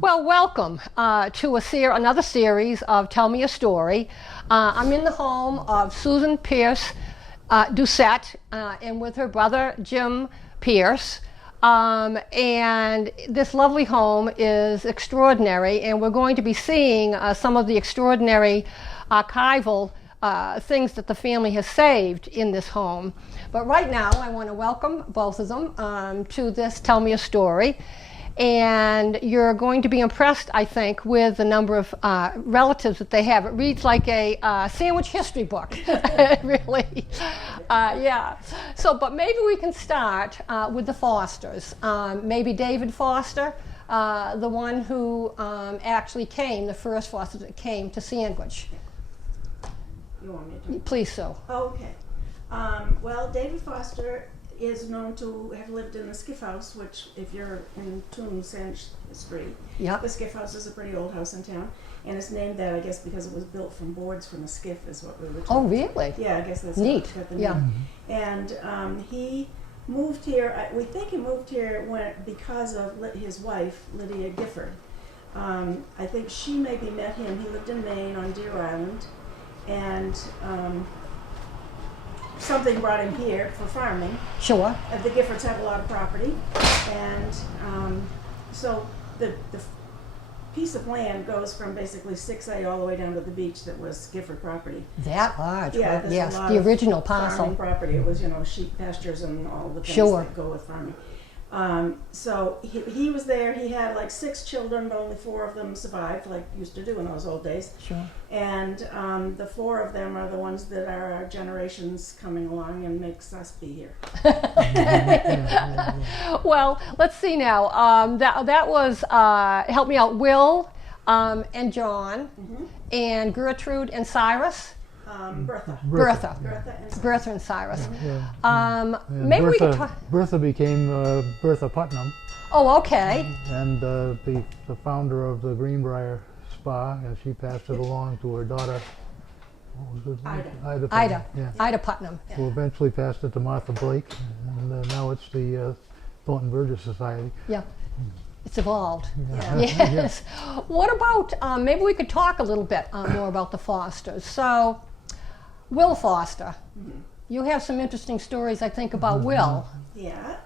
Well, welcome to another series of Tell Me a Story. I'm in the home of Susan Pierce Doucette and with her brother Jim Pierce. And this lovely home is extraordinary, and we're going to be seeing some of the extraordinary archival things that the family has saved in this home. But right now, I want to welcome both of them to this Tell Me a Story. And you're going to be impressed, I think, with the number of relatives that they have. It reads like a sandwich history book, really. Yeah. So, but maybe we can start with the Fosters. Maybe David Foster, the one who actually came, the first Foster that came to Sandwich. You want me to? Please so. Okay. Well, David Foster is known to have lived in the Skiff House, which, if you're in tune Sandwich history, Yep. the Skiff House is a pretty old house in town, and it's named that, I guess, because it was built from boards from a skiff, is what we were told. Oh, really? Yeah, I guess that's Neat. Got the Yeah. name. And he moved here. We think he moved here because of his wife, Lydia Gifford. I think she maybe met him. He lived in Maine on Deer Island, and something brought him here for farming. Sure. The Giffords have a lot of property, and so the piece of land goes from basically 6A all the way down to the beach that was Gifford property. That large. Yeah, right? there's Yes, a lot the of original farming parcel. property. It was, sheep pastures and all the things Sure. that go with farming. So he was there. He had like 6 children, but only 4 of them survived, like used to do in those old days. Sure. And the 4 of them are the ones that are our generations coming along and makes us be here. Well, let's see now. That was, help me out, Will and John and Gertrude and Cyrus. Bertha. Bertha. Bertha and Cyrus. Bertha and Cyrus. And Maybe we could talk. Bertha became Bertha Putnam, Oh, okay. and the founder of the Greenbrier Spa, and she passed it along to her daughter. What was it? Ida. Ida. Putnam. Ida. Yeah. Ida Putnam. Who eventually passed it to Martha Blake, and now it's the Thornton Burgess Society. Yeah. It's evolved. Yeah. Yes. What about, maybe we could talk a little bit more about the Fosters. So, Will Foster. You have some interesting stories, I think, about Will. Yeah.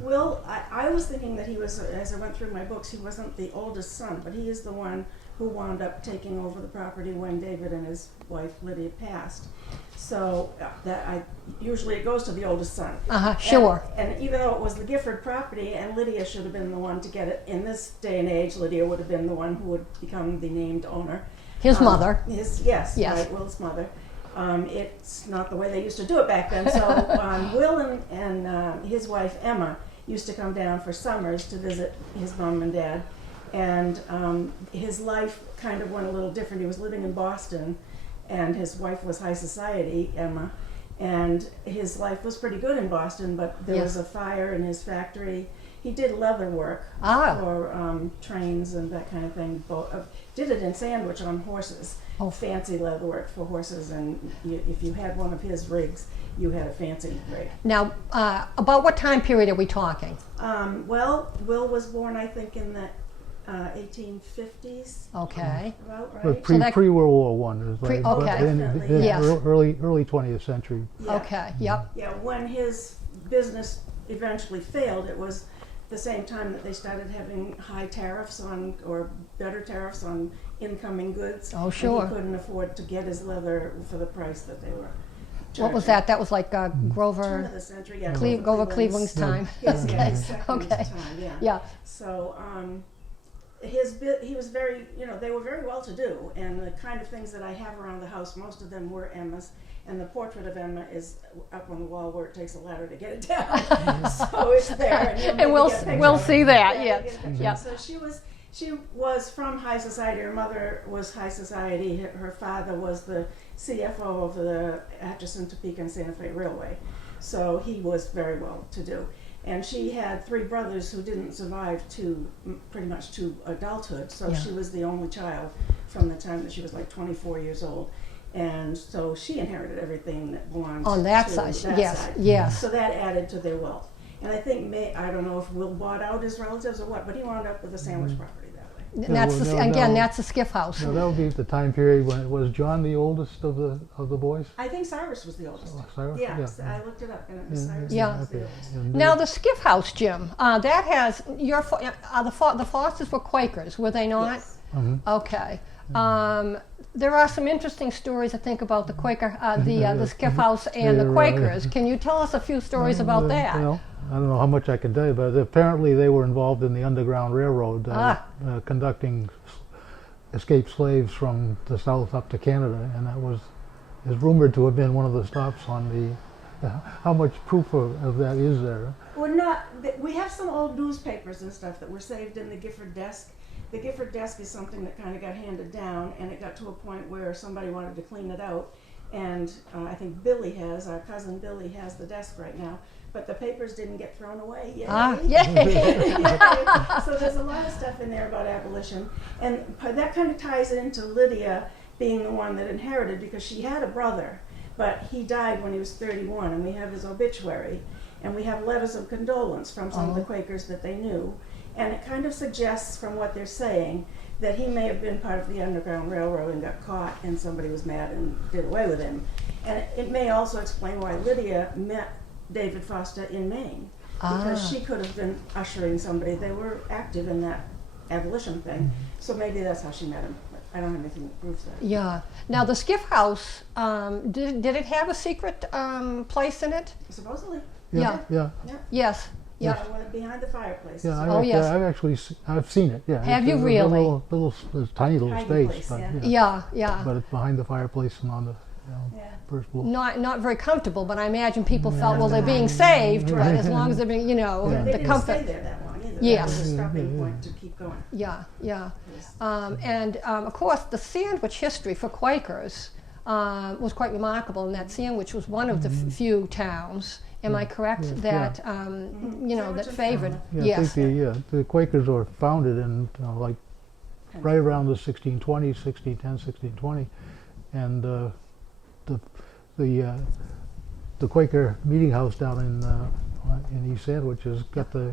Will, I was thinking that he was, as I went through my books, he wasn't the oldest son, but he is the one who wound up taking over the property when David and his wife Lydia passed. So usually it goes to the oldest son. Sure. And even though it was the Gifford property, and Lydia should have been the one to get it, in this day and age, Lydia would have been the one who would become the named owner. His mother. Yes, right, Will's mother. It's not the way they used to do it back then. So Will and his wife Emma used to come down for summers to visit his mom and dad. And his life kind of went a little different. He was living in Boston, and his wife was high society, Emma. And his life was pretty good in Boston, but there was a fire in his factory. He did leather work for trains and that kind of thing. Did it in Sandwich on horses. Oh. Fancy leather work for horses, and if you had one of his rigs, you had a fancy rig. Now, about what time period are we talking? Well, Will was born, I think, in the 1850s. Okay. About, But right? So that- pre-World War I. It was like okay. Definitely, yes. early 20th century. Yeah. Okay, yep. Yeah, when his business eventually failed, it was the same time that they started having high tariffs on, or better tariffs on incoming goods. Oh, sure. And he couldn't afford to get his leather for the price that they were charging. What was that? That was like Turn of Grover, the century, yeah. Grover Cleveland's time. Yes, Okay. yeah, his second Okay. time, yeah. Yeah. So he was very, they were very well to do, and the kind of things that I have around the house, most of them were Emma's, and the portrait of Emma is up on the wall where it takes a ladder to get it down. So it's there, and, you'll And maybe we'll get a picture we'll of it. see that. Yeah, Yeah. you'll get a picture. Yeah. So she was from high society. Her mother was high society. Her father was the CFO of the Atchison, Topeka, and Santa Fe Railway. So he was very well to do. And she had 3 brothers who didn't survive pretty much to adulthood. So Yeah. she was the only child from the time that she was like 24 years old. And so she inherited everything that belonged On that to side, that yes, side. yes. So that added to their wealth. And I think, I don't know if Will bought out his relatives or what, but he wound up with a sandwich property that way. And that's well, again, that's the skiff house. Now, that would be the time period when, was John the oldest of the boys? I think Cyrus was the oldest. Oh, Cyrus? Yeah, Yeah. I looked it up, and it was Yeah, Cyrus yeah. was the Okay. oldest. And Now the skiff house, Jim, that has the Fosters were Quakers, were they not? Yes. Okay. There are some interesting stories, I think, about the Quaker, the skiff house and the Yeah, Quakers. Can you tell us a few stories about that? Well, I don't know how much I can tell you, but apparently they were involved in the Underground Railroad, conducting escaped slaves from the south up to Canada, and that is rumored to have been one of the stops on the. How much proof of that is there? We're not. We have some old newspapers and stuff that were saved in the Gifford desk. The Gifford desk is something that kind of got handed down, and it got to a point where somebody wanted to clean it out, and I think our cousin Billy has the desk right now, but the papers didn't get thrown away yet. Yay! So there's a lot of stuff in there about abolition, and that kind of ties into Lydia being the one that inherited, because she had a brother, but he died when he was 31, and we have his obituary, and we have letters of condolence from some of the Quakers that they knew. And it kind of suggests, from what they're saying, that he may have been part of the Underground Railroad and got caught, and somebody was mad and did away with him. And it may also explain why Lydia met David Foster in Maine, because she could have been ushering somebody. They were active in that abolition thing, so maybe that's how she met him. But I don't have anything that proves that. Yeah. Now the skiff house, did it have a secret place in it? Supposedly. Yeah. Yeah. Yes. Yeah. Behind the fireplace. Yeah, Oh, yes. I've seen it. Yeah. Have It's you a really? It's a tiny little Hiding space, place, but yeah. Yeah. but it's behind the fireplace and on the Yeah. first floor. Not very comfortable, but I imagine people felt, well, they're being saved, but as long as they're being, Yeah. They the didn't comfort. stay there that long either. Yes. That was a stopping point to keep going. Yeah. Yes. And of course, the sandwich history for Quakers was quite remarkable, and that Sandwich was one of the few towns. Am I correct? Yeah. That Sandwich that and favored. Falmouth. Yeah, I Yes. think the Quakers were founded in like right around the 1620s, 1610, 1620, and the Quaker Meeting House down in East Sandwich has got the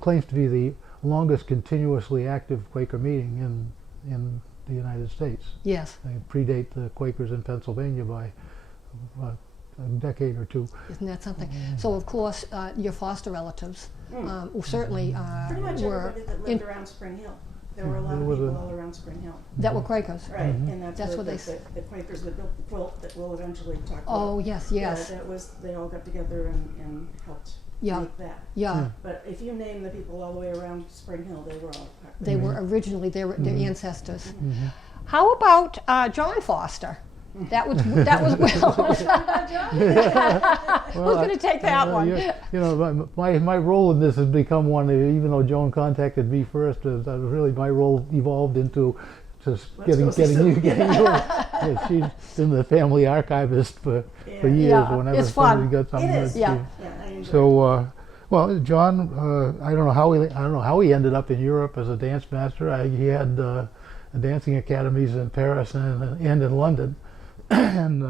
claims to be the longest continuously active Quaker meeting in the United States. Yes. They predate the Quakers in Pennsylvania by a decade or two. Isn't that something? So of course, your foster relatives certainly Pretty much were everybody that lived around Spring Hill. There were a lot of There was people a- all around Spring Hill. that were Quakers. Right, and That's that's what where they the Quakers that built the quilt that we'll eventually talk about. Oh yes, yes. Yeah, they all got together and helped Yeah. make that. Yeah. But if you name the people all the way around Spring Hill, they were all part of They it. were originally their ancestors. How about John Foster? That was Will's. Who's going to take that one? Yeah, my role in this has become one. Even though Joan contacted me first, really my role evolved into just getting go see you. Sue. Yeah, she's been the family archivist for years. Yeah, Whenever it's fun. somebody got something. It is. that Yeah. she- Yeah, I enjoyed it. So, well, John, I don't know how he ended up in Europe as a dance master. He had dancing academies in Paris and in London, and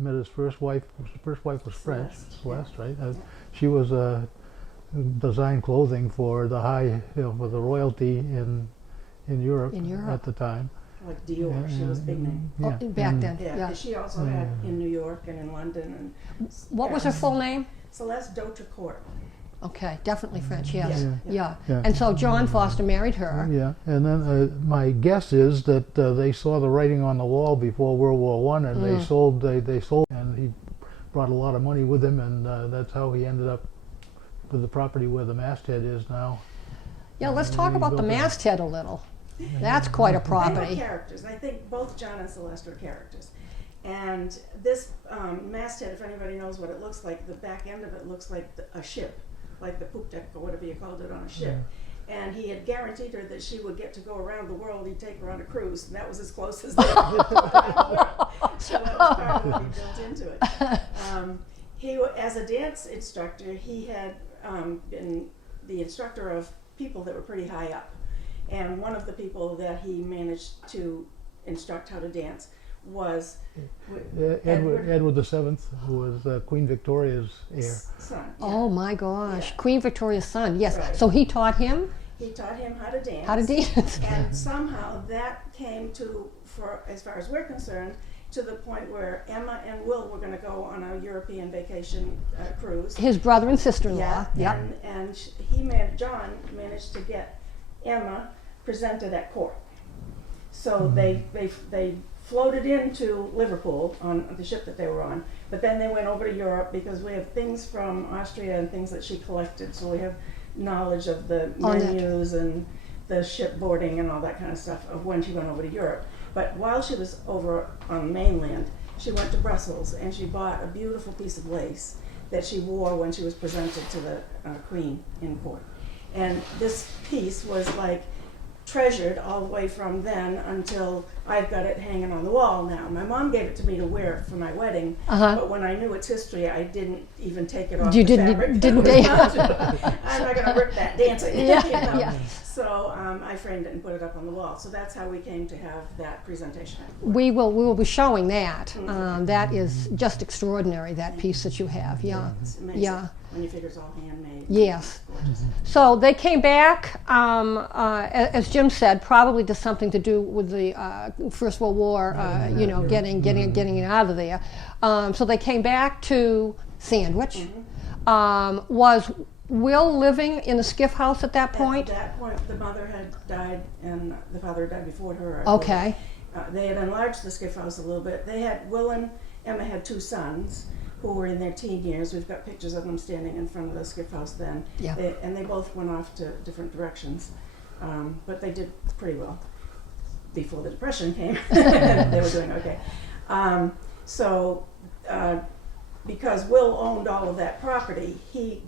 met his first wife. His first wife was French, Celeste, right? She was designed clothing for the for the royalty in Europe, In Europe. at the time. Like Dior, she was a big name. Oh, Yeah. back then. Yeah, Yeah. and she also had in New York and in London and What was her full name? Celeste Dautricourt. Okay, definitely French. Yes. Yeah. Yeah. And so John Foster married her. Yeah, and then my guess is that they saw the writing on the wall before World War I, and they sold, and he brought a lot of money with him, and that's how he ended up with the property where the masthead is now. Yeah. Let's talk about the built it. masthead a little. That's quite a They were property. characters. I think both John and Celeste are characters. And this masthead, if anybody knows what it looks like, the back end of it looks like a ship, like the poop deck or whatever you called it on a ship. And he had guaranteed her that she would get to go around the world. He'd take her on a cruise, and that was as close as they could get around the world. So that was part of what he built into it. As a dance instructor, he had been the instructor of people that were pretty high up. And one of the people that he managed to instruct how to dance was Edward VII, who was Queen Victoria's heir. son. Yeah. Oh my gosh, Yeah. Queen Victoria's son. Yes. Right. So he taught him. He taught him how to dance. How to dance. And somehow that came to, for as far as we're concerned, to the point where Emma and Will were going to go on a European vacation cruise. His brother and sister-in-law. Yep. And John managed to get Emma presented at court. So they floated into Liverpool on the ship that they were on, but then they went over to Europe because we have things from Austria and things that she collected, so we have knowledge of the menus and the shipboarding and all that kind of stuff of when she went over to Europe. But while she was over on the mainland, she went to Brussels and she bought a beautiful piece of lace that she wore when she was presented to the Queen in court. And this piece was like treasured all the way from then until I've got it hanging on the wall now. My mom gave it to me to wear for my wedding, but when I knew its history, I didn't even take it off You the didn't fabric. didn't I'm not going to rip that dancing. Yeah, you know? yeah. So I framed it and put it up on the wall. So that's how we came to have that presentation. We will be showing that. That is just extraordinary, that piece that you have. Yeah. It's amazing Yeah. when you figure it's all handmade. Yes. It's gorgeous. So they came back, as Jim said, probably to something to do with the First World War, you know, getting it out of there. So they came back to Sandwich. Was Will living in the skiff house at that point? At that point, the mother had died and the father had died before her. Okay. They had enlarged the skiff house a little bit. Will and Emma had 2 sons who were in their teen years. We've got pictures of them standing in front of the skiff house then. Yeah. And they both went off to different directions. But they did pretty well before the Depression came. They were doing okay. Because Will owned all of that property, he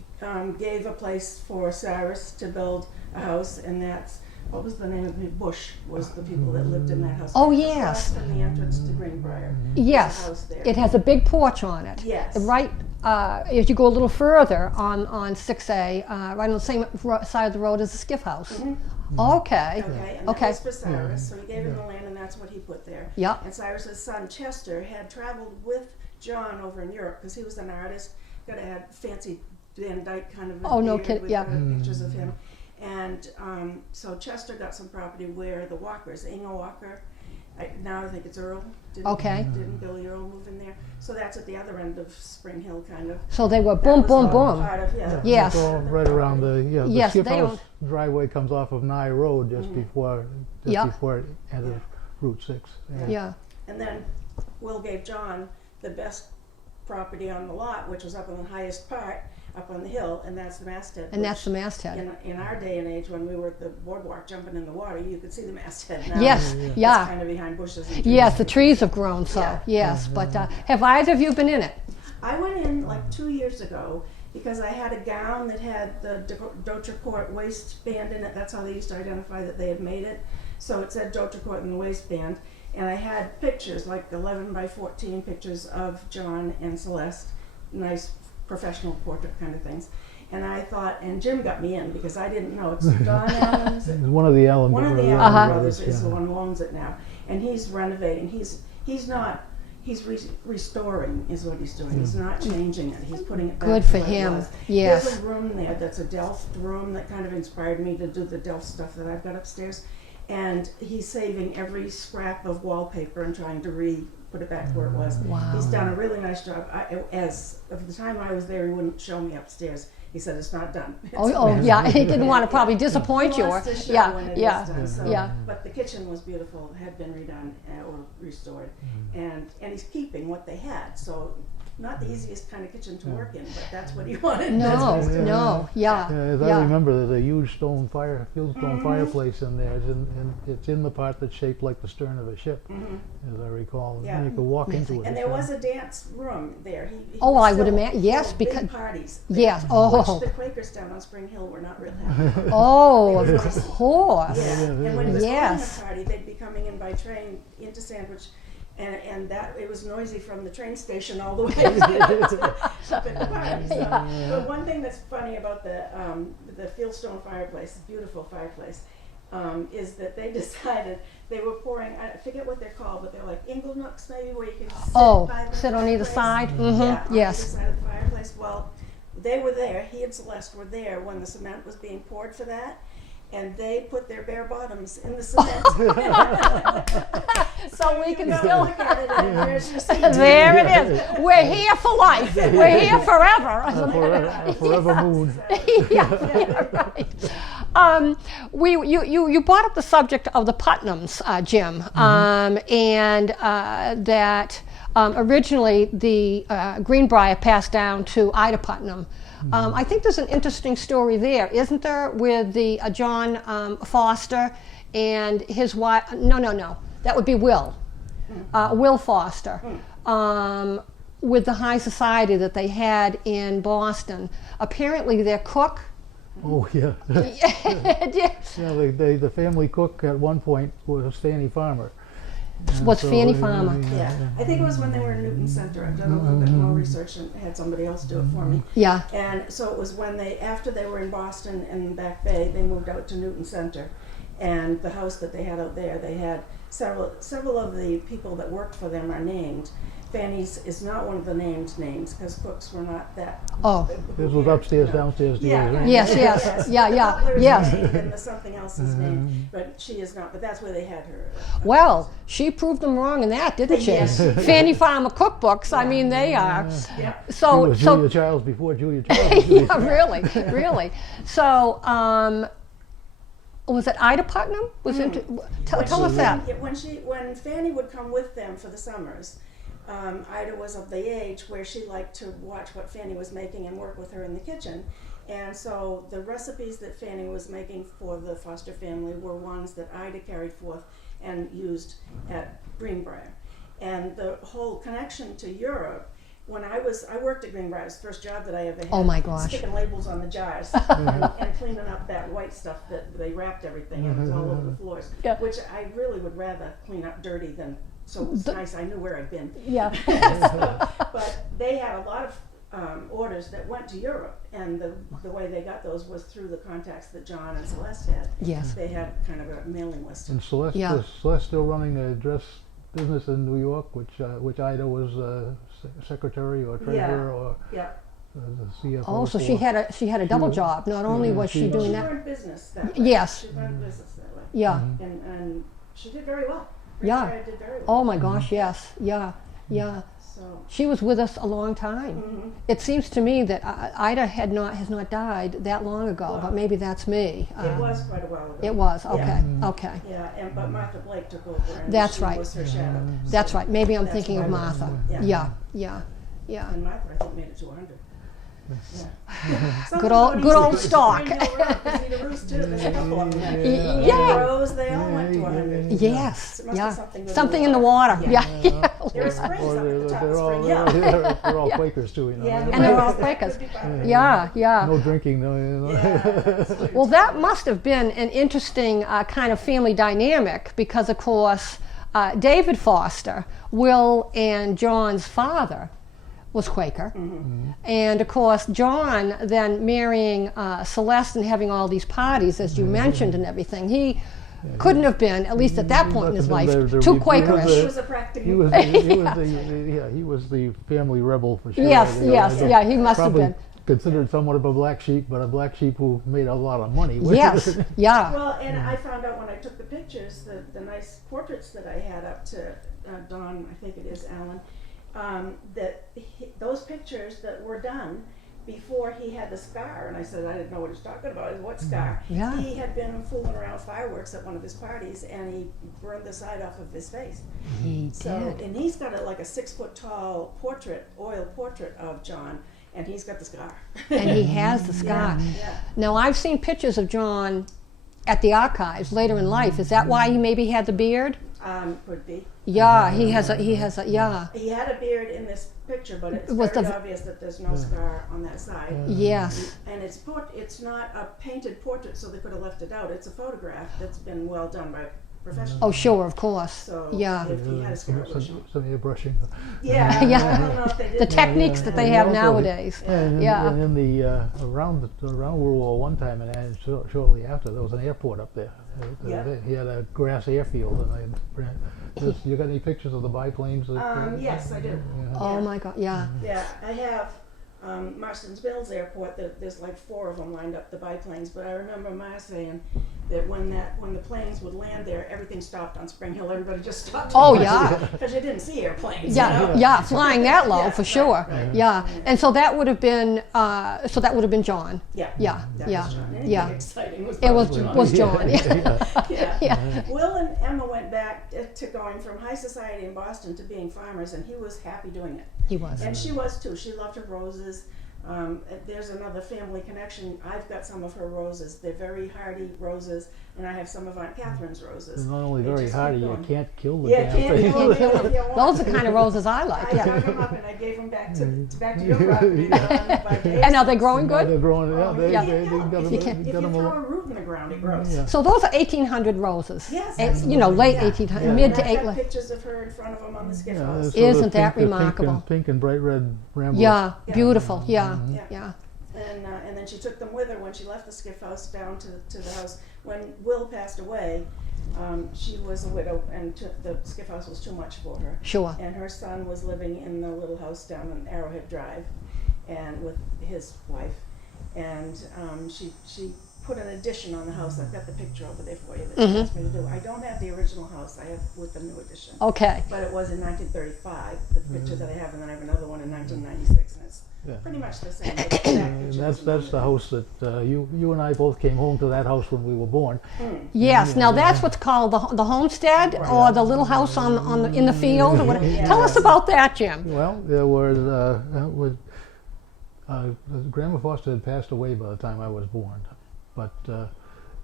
gave a place for Cyrus to build a house, and that's, what was the name of it? Bush was the people that lived in that house. Oh, yes. Across from the entrance to Greenbrier. There's a Yes. house there. It has a big porch on it. Yes. Right, as you go a little further on 6A, right on the same side of the road as the skiff house. Okay. Okay, and that Okay. was for Cyrus, so he gave him the land and that's what he put there. Yeah. And Cyrus's son Chester had traveled with John over in Europe because he was an artist, got a had fancy Van Dyke kind of a Oh, no beard kid- with yeah. pictures of him. And so Chester got some property where the Walkers, Inge Walker, now I think it's Earl. Okay. Didn't Billy Earl move in there? So that's at the other end of Spring Hill, kind of. So they were That boom, was boom, all boom. part of- yeah, Yes. It's all right around the Yes, skiff they house own- driveway comes off of Nye Road just before Yeah. it enters Route 6. Yeah. And then Will gave John the best property on the lot, which was up on the highest part, up on the hill, and that's the masthead. And that's the which masthead. In our day and age, when we were at the boardwalk jumping in the water, you could see the masthead now. Yes, It's yeah. kind of behind bushes and trees. Yes, the trees have grown, so, Yeah. yes. But have either of you been in it? I went in like 2 years ago because I had a gown that had the Dotricourt waistband in it. That's how they used to identify that they had made it. So it said Dotricourt in the waistband. And I had pictures, like 11 by 14 pictures of John and Celeste, nice professional portrait kind of things. And I thought, and Jim got me in because I didn't know. It's Don Allen's. It's one of the Allen One of the brothers. Allen brothers is yeah. the one who owns it now, and he's renovating. He's restoring is what he's doing. He's not changing it. He's putting it back Good to for what it him. was. Yes. There's a room there that's a Delft room that kind of inspired me to do the Delft stuff that I've got upstairs. And he's saving every scrap of wallpaper and trying to put it back where it was. Wow. He's done a really nice job. As of the time I was there, he wouldn't show me upstairs. He said it's not done. It's a Oh, mess. yeah. He didn't want to probably disappoint He you. wants to show Yeah, when it is yeah, done, so- yeah. But the kitchen was beautiful, had been redone or restored, and he's keeping what they had. So not the easiest kind of kitchen to work in, but that's what he wanted. That's what No, he's doing. no, yeah, Yeah, as I yeah. remember, there's a huge fieldstone fireplace in there, and it's in the part that's shaped like the stern of a ship, as I recall. Yeah. You could walk into it. And there was a dance room there. He Oh, I would still imagine, yes, held big because, parties. yes, Which oh, the Quakers down on Spring Hill were not real happy. oh, They were of nice. course. Yeah, and when he was Yes. holding a party, they'd be coming in by train into Sandwich, and that it was noisy from the train station all the way to up at the party. So, but one thing that's funny about the Fieldstone fireplace, beautiful fireplace, is that they decided they were pouring. I forget what they're called, but they're like Inglenooks maybe, where you can sit Oh, by the sit on either fireplace. side? Yeah, Mm-hmm, on either yes. side of the fireplace. Well, they were there. He and Celeste were there when the cement was being poured for that. and they put their bare bottoms in the cement. So we can You go still. look at it and there's your seat. There it is. We're here for life. We're here forever. A forever moon. Yeah, right. You brought up the subject of the Putnams, Jim, and that originally the Greenbrier passed down to Ida Putnam. I think there's an interesting story there, isn't there, with the John Foster and his wife? No, that would be Will. Will Foster. With the high society that they had in Boston. Apparently their cook. Oh yeah. Yeah, Yeah, the family cook at one point was Fanny Farmer. was So, Fanny Farmer. Yeah, I think it was when they were in Newton Center. I've done a little bit more research and had somebody else do it for me. Yeah. And so it was when after they were in Boston and Back Bay, they moved out to Newton Center. And the house that they had out there, they had several of the people that worked for them are named. Fanny's is not one of the named names because cooks were not that. Oh. This was upstairs, downstairs deals. Yeah. right? Yes, yeah, The yeah, butler's yes. named and the something else is named, but she is not. But that's where they had her. Well, she proved them wrong in that, didn't she? Yes, she did. Fanny Farmer cookbooks, I mean, they are. Yeah. She So, was so Julia Childs before Julia Childs. yeah, really, really. So, was it Ida Putnam? Was it? Tell us that. When Fanny would come with them for the summers, Ida was of the age where she liked to watch what Fanny was making and work with her in the kitchen. And so the recipes that Fanny was making for the Foster family were ones that Ida carried forth and used at Greenbrier. And the whole connection to Europe, when I worked at Greenbrier, it was the first job that I ever had. Oh my gosh. Sticking labels on the jars and cleaning up that white stuff that they wrapped everything in. It was all over the floors, Yeah. which I really would rather clean up dirty than so it was nice. I knew where I'd been. Yeah. But they had a lot of orders that went to Europe, and the way they got those was through the contacts that John and Celeste had. Yes. They had kind of a mailing list. And Celeste, Yeah. was Celeste still running a dress business in New York, which Ida was secretary or treasurer or Yeah. the CFO. Oh, so for. she had a double was- job. Not only was she she- doing She that. learned business that way. Yes. She learned business that way. Yeah. And she did very well. Yeah. Greenbrier did very well. Oh my gosh, yes. Yeah. Yeah. So. She was with us a long time. Mhm. It seems to me that Ida has not died that long ago, but maybe that's me. It was quite a while ago. It was, Yeah. okay, okay. Yeah, but Martha Blake took over, and That's she right. was her shadow. That's right. Maybe I'm That's thinking of why- Martha. Yeah. Yeah. And Martha, I think, made it to 100. Yeah. Good old stock. There's a couple of them. Yeah. Rose, they all went to 100. Yes, It must be yeah. something with Something in the water. Yeah. Yeah. There are springs Or up at the top. they're all, Spring Hill. they're all Quakers too, you know. Yeah, And they're all that Quakers. could be part of it. Yeah. No drinking, no. You know. Yeah. Well, that must have been an interesting kind of family dynamic because, of course, David Foster, Will and John's father, was Quaker. And, of course, John then marrying Celeste and having all these parties, as you mentioned, and everything. He couldn't have been, at least at that point in his life, Must have been too the- Quakerish. He was a practical. He was the family rebel for sure. Yes, You know, yes, I don't- yeah, he must have probably been. considered somewhat of a black sheep, but a black sheep who made a lot of money. Yes, yeah. Well, and I found out when I took the pictures, the nice portraits that I had up to Don, I think it is Alan, those pictures that were done before he had the scar, and I said I didn't know what he was talking about. I said, what scar? Yeah. He had been fooling around fireworks at one of his parties, and he burned the side off of his face. He So, did. and he's got like a 6-foot tall oil portrait of John, and he's got the scar. And he has the scar. Yeah. Now, I've seen pictures of John at the archives later in life. Is that why he maybe had the beard? Could be. Yeah, he has a, yeah. He had a beard in this picture, but it's Was very the- obvious that there's no scar on that side. Yes. And it's not a painted portrait, so they could have left it out. It's a photograph that's been well done by professionals. Oh, sure, of course. So Yeah. if he had a scar, it would show. Some airbrushing. Yeah, Yeah. I don't know if they did The that. techniques that they have Also, nowadays. And Yeah. in the around World War I time and shortly after, there was an airport up there. Yeah. He had a grass airfield, and you got any pictures of the biplanes? Yes, I do. Oh my God, yeah. Yeah, I have Marston's Mills Airport, there's like 4 of them lined up, the biplanes. But I remember Ma saying that when the planes would land there, everything stopped on Spring Hill. Everybody just stopped. Oh, yeah. Because you didn't see airplanes. Yeah, you know? yeah, flying that low Yeah, for right, sure. right. Yeah, and so that would have been John. Yeah. Yeah, That yeah, was John. Anything yeah. exciting was It was probably John. was John. Yeah. Yeah. Will and Emma went back to going from high society in Boston to being farmers, and he was happy doing it. He was. And she was too. She loved her roses. There's another family connection. I've got some of her roses. They're very hardy roses, and I have some of Aunt Catherine's roses. It's not only They very just keep hardy, you going. can't kill the Yeah, damn can't thing. kill them if you want Those are to. the kind of roses I like. I Yeah. dug them up and I gave them back to your property. By And are they growing Now good? they're growing, yeah, they Yeah. got them, If you got them throw along. a root in the ground, it grows. Yeah. So those are 1800 roses. Yes, You know, late absolutely, yeah. 1800, Yeah. mid And to I've eight. got pictures of her in front of them on the skiff house. So Isn't the that pink- the remarkable? Pink and bright red ramblers. Yeah, Yeah. beautiful. Yeah, Yeah. yeah. And then she took them with her when she left the skiff house down to the house. When Will passed away, she was a widow, and the skiff house was too much for her. Sure. And her son was living in the little house down on Arrowhead Drive, and with his wife. And she put an addition on the house. I've got the picture over there for you that she asked me to do. I don't have the original house. I have with the new addition. Okay. But it was in 1935, the picture that I have, and then I have another one in 1996, and it's Yeah. pretty much the same. But the exact And picture that's is the house that you and I both came home to that house when we were born. Yes. Now that's what's called the homestead or the little house in the field. Or whatever. Yeah. Tell us about that, Jim. Well, there was Grandma Foster had passed away by the time I was born, but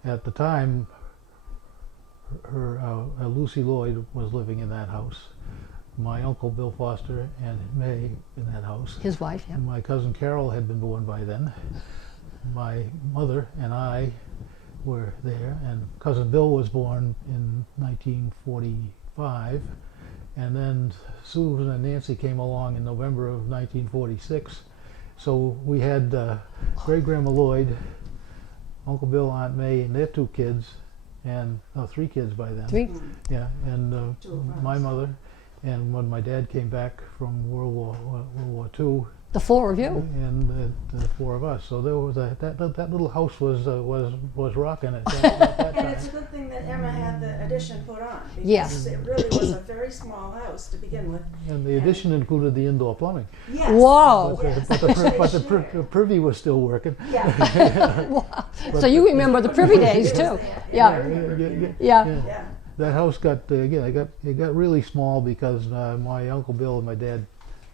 at the time, her Lucy Lloyd was living in that house. My uncle Bill Foster and May in that house. His wife. Yeah. And my cousin Carol had been born by then. My mother and I were there, and cousin Bill was born in 1945, and then Susan and Nancy came along in November of 1946. So we had great grandma Lloyd, Uncle Bill, Aunt May, and their 2 kids, and 3 kids by then. 3. Yeah, and 2 of my us. mother. And when my dad came back from World War II, The 4 of you. and the 4 of us, so there was that little house was rocking at that And it's a time. good thing that Emma had the addition put on, because Yes. it really was a very small house to begin with. And the addition included the indoor plumbing, Yes. Whoa. Yes. but the privy was still working. Yeah. So you remember the privy days too. Yeah. Yeah. Yeah. That house got it got really small because my Uncle Bill and my dad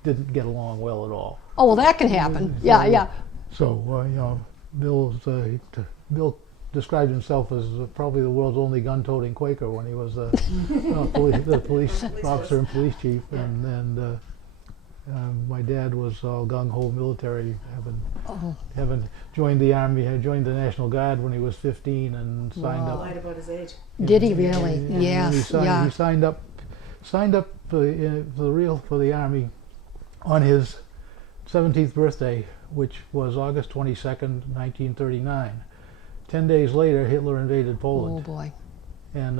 didn't get along well at all. Oh well, that can happen. Yeah. Yeah. So Bill described himself as probably the world's only gun-toting Quaker when he was the police officer and police chief, and my dad was all gung-ho military, having joined the army, had joined the National Guard when he was 15 and signed I up. lied about his age. Did he really? And he Yes. Yeah. signed up for the army on his 17th birthday, which was August 22nd, 1939. 10 days later, Hitler invaded Oh Poland, boy. and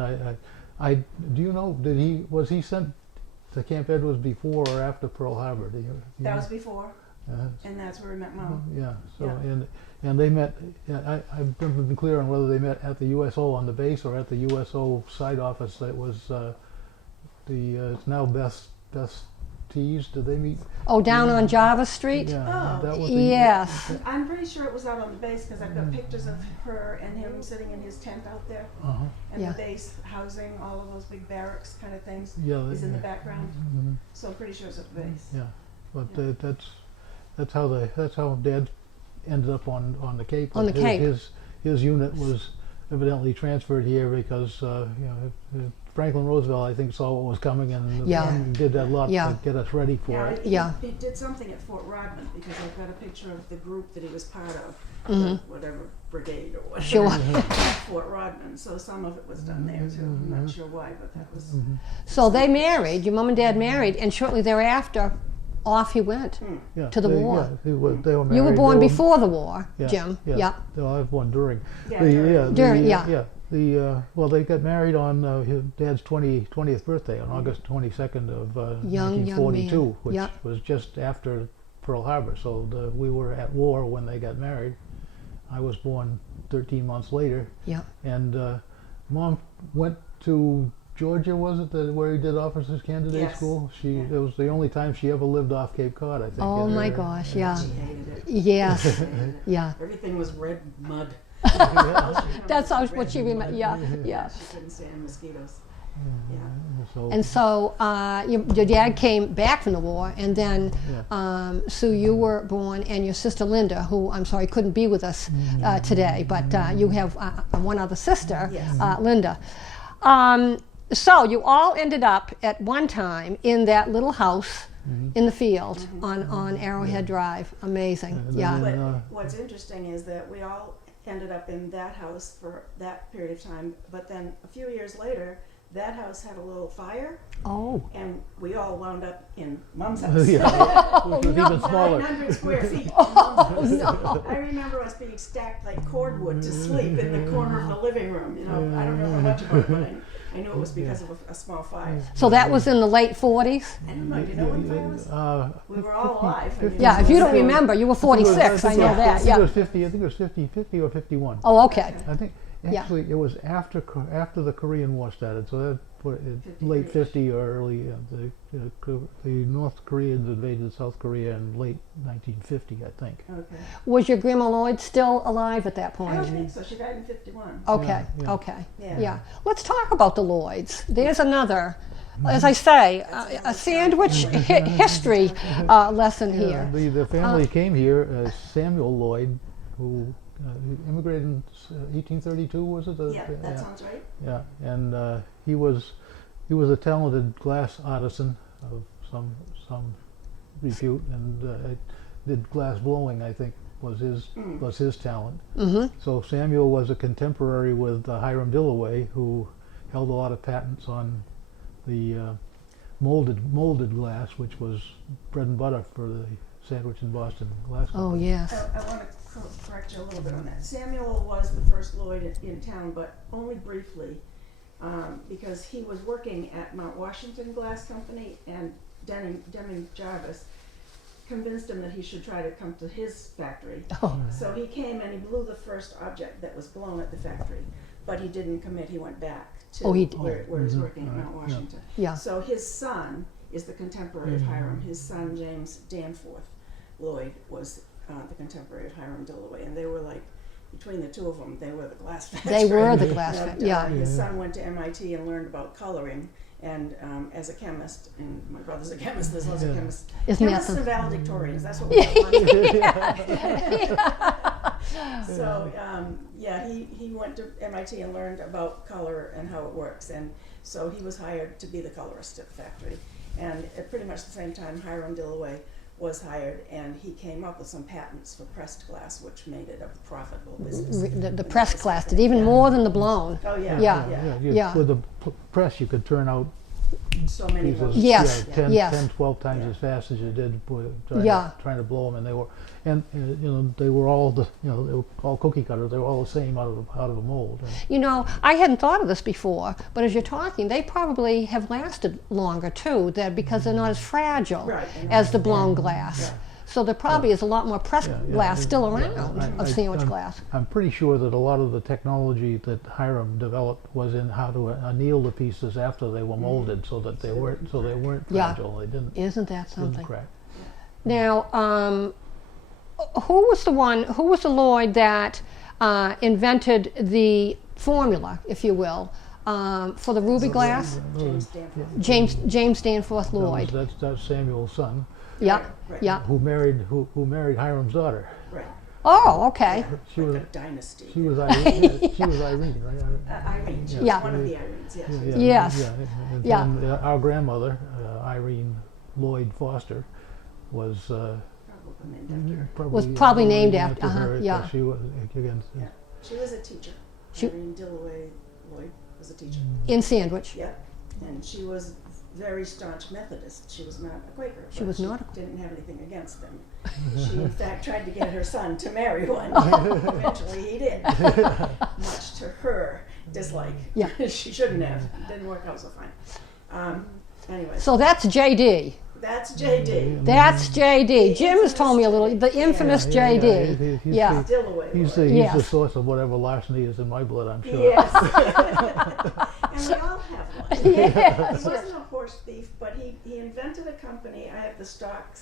do you know, was he sent to Camp Edwards before or after Pearl Harbor? Do you That know? was before, and that's where we met Mom. Yeah. So Yeah. and they met. I've never been clear on whether they met at the USO on the base or at the USO side office. That was it's now Best Tees. Did they meet? Oh, down on Java Street. Yeah. Oh. That was the- Yes. I'm pretty sure it was out on the base, because I've got pictures of her and him sitting in his tent out there, Uh-huh. and Yeah. the base housing, all of those big barracks kind of things Yeah. is in the background. Mhm. So I'm pretty sure it's at the base. Yeah. But that's how Dad ended up on the Cape. On the Cape. His unit was evidently transferred here because Franklin Roosevelt, I think, saw what was coming and Yeah. did that lot Yeah. to get us ready for Yeah, it. Yeah. he did something at Fort Rodman, because I've got a picture of the group that he was part of, whatever brigade or whatever. Sure. at Fort Rodman. So some of it was done there too. I'm not sure why, but that was. So they married. Your mom and dad married, and shortly thereafter, off he went. Yeah, To the war. Yeah, they were married. You were born They before the war, yeah, Jim. Yeah. Yeah. No, I was born during. Yeah, During, yeah. Well, they got married on his dad's 20th birthday on August 22nd of Young 1942, man. which Yeah. was just after Pearl Harbor. So we were at war when they got married. I was born 13 months later, Yeah. and Mom went to Georgia, was it, where he did officers candidate Yes. school? Yeah. It was the only time she ever lived off Cape Cod, I think. Oh in my her- gosh, yeah. She hated it. Yes. She hated it. Yeah. Everything was red mud. That's what she remember. Yeah. Yeah. She couldn't stand mosquitoes. Yeah. So, And so your dad came back from the war, and then Sue, you were born, and your sister Linda, who I'm sorry couldn't be with us today, but you have one other sister, Yes. Linda. So you all ended up at one time in that little house in the field on Arrowhead Drive. Amazing. And Yeah. then, But what's interesting is that we all ended up in that house for that period of time, but then a few years later, that house had a little fire, Oh. and we all wound up in Mom's house. yeah, which was even smaller. 900 square feet. in Mom's house. No. I remember us being stacked like cordwood to sleep in the corner of the living room. You know, I don't remember much about it, but I know it was because of a small fire. So that was in the late 40s? I don't know. Do you know when fire was? We were all alive. I mean, Yeah, if you don't it was- remember, you were 46, I know I that, think it yeah. was 50. I think it was 50 or 51. Oh, okay. I think Yeah. actually it was after the Korean War started. So that late 50 or early. The North Koreans invaded South Korea in late 1950, I think. Okay. Was your grandma Lloyd still alive at that I point? don't think so. She died in 51. Okay, Yeah. okay, Yeah. yeah. Let's talk about the Lloyds. There's another, as I say, a sandwich history lesson here. The family came here. Samuel Lloyd, who immigrated in 1832, was it? Yeah, that sounds right. Yeah, and he was a talented glass artisan of some repute, and did glass blowing. I think was his talent. Mm-hmm. So Samuel was a contemporary with Hiram Dillaway, who held a lot of patents on the molded glass, which was bread and butter for the Sandwich and Boston glass Oh, company. yes. I want to correct you a little bit on that. Samuel was the first Lloyd in town, but only briefly, because he was working at Mount Washington Glass Company, and Deming Jarvis convinced him that he should try to come to his factory. Oh, So he came and he blew the first object that was blown at the factory, but he didn't commit. He went back to Oh, he- where he's working at Mount Washington. yeah. So his son is the contemporary of Hiram. His son, James Danforth Lloyd, was the contemporary of Hiram Dillaway, and they were like, between the two of them, they were the glass factory. They were the glass And, factory, yeah. His son went to MIT and learned about coloring, and as a chemist, and my brother's a chemist, there's lots of chemists. Isn't that Chemists and something? valedictorians, that's what we have. So, he went to MIT and learned about color and how it works, and so he was hired to be the colorist at the factory. And at pretty much the same time, Hiram Dillaway was hired, and he came up with some patents for pressed glass, which made it a profitable business. The press class did even more than the blown. Oh, yeah. Yeah. Yeah. With the press, you could turn out So many pieces ones. Yes, 10, yes. 10, 12 times as fast as you did Yeah. trying to blow them, and they were all they were all cookie cutters. They were all the same out of a mold. You know, I hadn't thought of this before, but as you're talking, they probably have lasted longer too, because they're not as fragile Right. as the blown glass. So there probably is a lot more pressed Yeah, glass still yeah. around of sandwich glass. I'm pretty sure that a lot of the technology that Hiram developed was in how to anneal the pieces after they were molded, so that they weren't Yeah. fragile. They didn't Isn't that something? crack. Now, who was the Lloyd that invented the formula, if you will, for the ruby glass? James Danforth. James Danforth Lloyd. That's Samuel's son, Yeah, Right. yeah. who married Hiram's daughter. Right. Oh, okay. She Like was a dynasty. she was Irene. She was Irene, right? Irene. She was Yeah. one of the Irenes, yes. Yes. And Yeah. then, our grandmother, Irene Lloyd Foster, was Probably named after her. Was probably named after- her. yeah. She was again. Yeah. She was a teacher. She- Irene Dillaway Lloyd was a teacher. In Sandwich. Yeah. And she was very staunch Methodist. She was not a Quaker. She but was not a- didn't have anything against them. She, in fact, tried to get her son to marry one. Eventually, he did, much to her dislike. Yeah. She shouldn't have. It didn't work out so fine. Anyway, So that's JD. That's JD. That's JD. Jim has told me a little, the infamous JD. He's Yeah. Still away. He's the Yes. source of whatever larceny is in my blood, I'm sure. Yes. And we all have one. Yes. He wasn't a horse thief, but he invented a company. I have the stock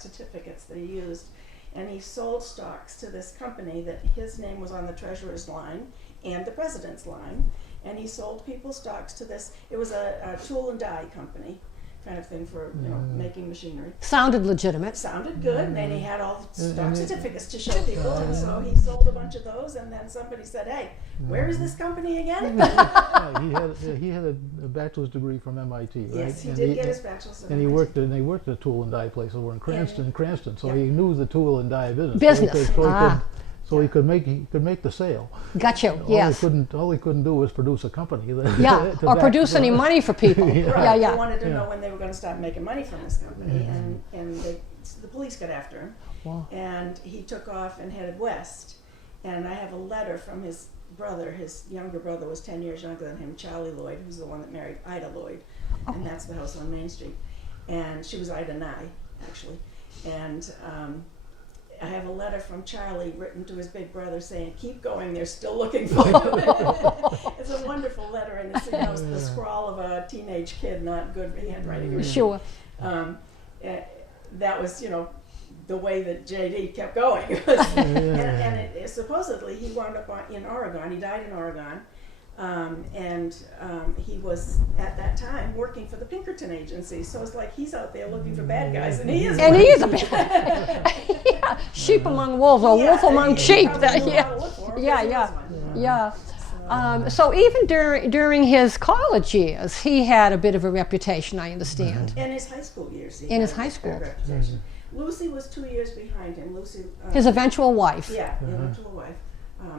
certificates that he used, and he sold stocks to this company that his name was on the treasurer's line and the president's line, and he sold people stocks to this. It was a tool and die company, kind of thing for making machinery. Sounded legitimate. Sounded good, and he had all stock certificates to show people, and so he sold a bunch of those, and then somebody said, "Hey, where is this company again?" Yeah, he had a bachelor's degree from MIT, right? Yes, he And did get his bachelor's. And he worked at a tool and die place over in Cranston, so he knew the tool and die business. Business. So he could make the sale. Got you. Yes. All he couldn't do was produce a company. Yeah, or produce any money for people. Right. Yeah, They yeah. wanted to know when they were going to stop making money from this company, and the police got after him, Wow. and he took off and headed west. And I have a letter from his brother. His younger brother was 10 years younger than him, Charlie Lloyd, who's the one that married Ida Lloyd, and that's the house on Main Street. And she was Ida Nye, actually. And I have a letter from Charlie written to his big brother saying, "Keep going, they're still looking for you." It's a wonderful letter, and it's the scrawl of a teenage kid, not good handwriting. or anything. Sure. That was, the way that JD kept going. And supposedly he wound up in Oregon. He died in Oregon. He was at that time working for the Pinkerton Agency, so it's like he's out there looking for bad guys, and he is. And he is a bad yeah. Sheep among wolves, or wolf among sheep. Yeah. So even during his college years, he had a bit of a reputation, I understand. In his high school years. In his high school. Reputation. Lucy was 2 years behind him. Lucy. His eventual wife. Yeah, the eventual wife.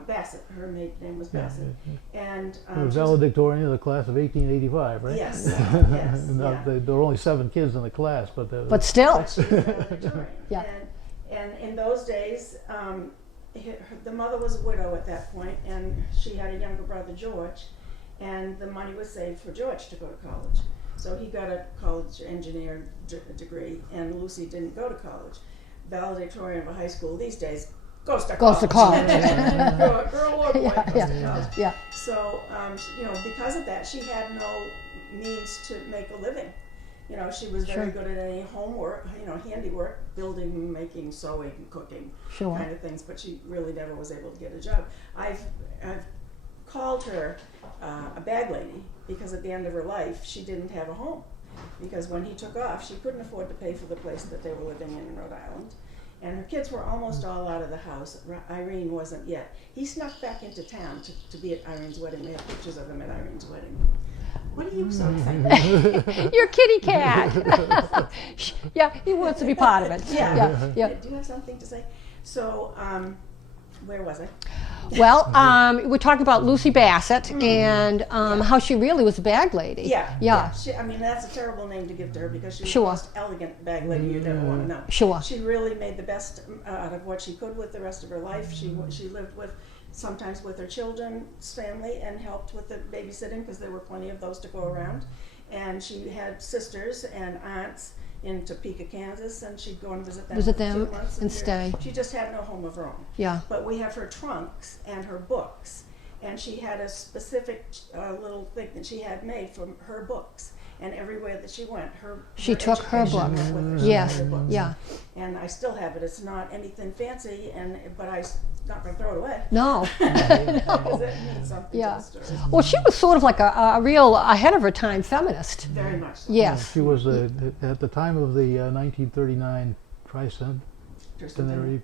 Bassett, her maiden name was Bassett. And He was valedictorian of the class of 1885, right? yes, And yeah. there were only 7 kids in the class, but But still. She was valedictorian. Yeah. And in those days, the mother was a widow at that point, and she had a younger brother, George, and the money was saved for George to go to college. So he got a college engineer degree, and Lucy didn't go to college. Valedictorian of a high school these days goes to college. Girl or boy goes to college. Yeah. So, because of that, she had no means to make a living. She was very good at any homework, handiwork, building, making, sewing, cooking, Sure. kind of things, but she really never was able to get a job. I've called her a bag lady because at the end of her life, she didn't have a home. Because when he took off, she couldn't afford to pay for the place that they were living in Rhode Island. And her kids were almost all out of the house. Irene wasn't yet. He snuck back into town to be at Irene's wedding. They have pictures of him at Irene's wedding. What are you so excited? Your kitty cat. Yeah, he wants to be part of it. Yeah. Do you have something to say? So, where was I? Well, we're talking about Lucy Bassett and how she really was a bag lady. Yeah. Yeah. That's a terrible name to give to her because she was Sure. the most elegant bag lady you'd ever want to know. Sure. She really made the best out of what she could with the rest of her life. She lived sometimes with her children's family and helped with the babysitting because there were plenty of those to go around. And she had sisters and aunts in Topeka, Kansas, and she'd go and visit them for 2 months and stay. She just had no home of her own. Yeah. But we have her trunks and her books, and she had a specific little thing that she had made from her books. And everywhere that she went, She took her education books. went with her. She Yes. had her books. Yeah. And I still have it. It's not anything fancy, but I'm not going to throw it away. No. Because it means something Yeah. to the story. Well, she was sort of like a real ahead of her time feminist. Very much so. Yes. She was at the time of the 1939 Tricentenary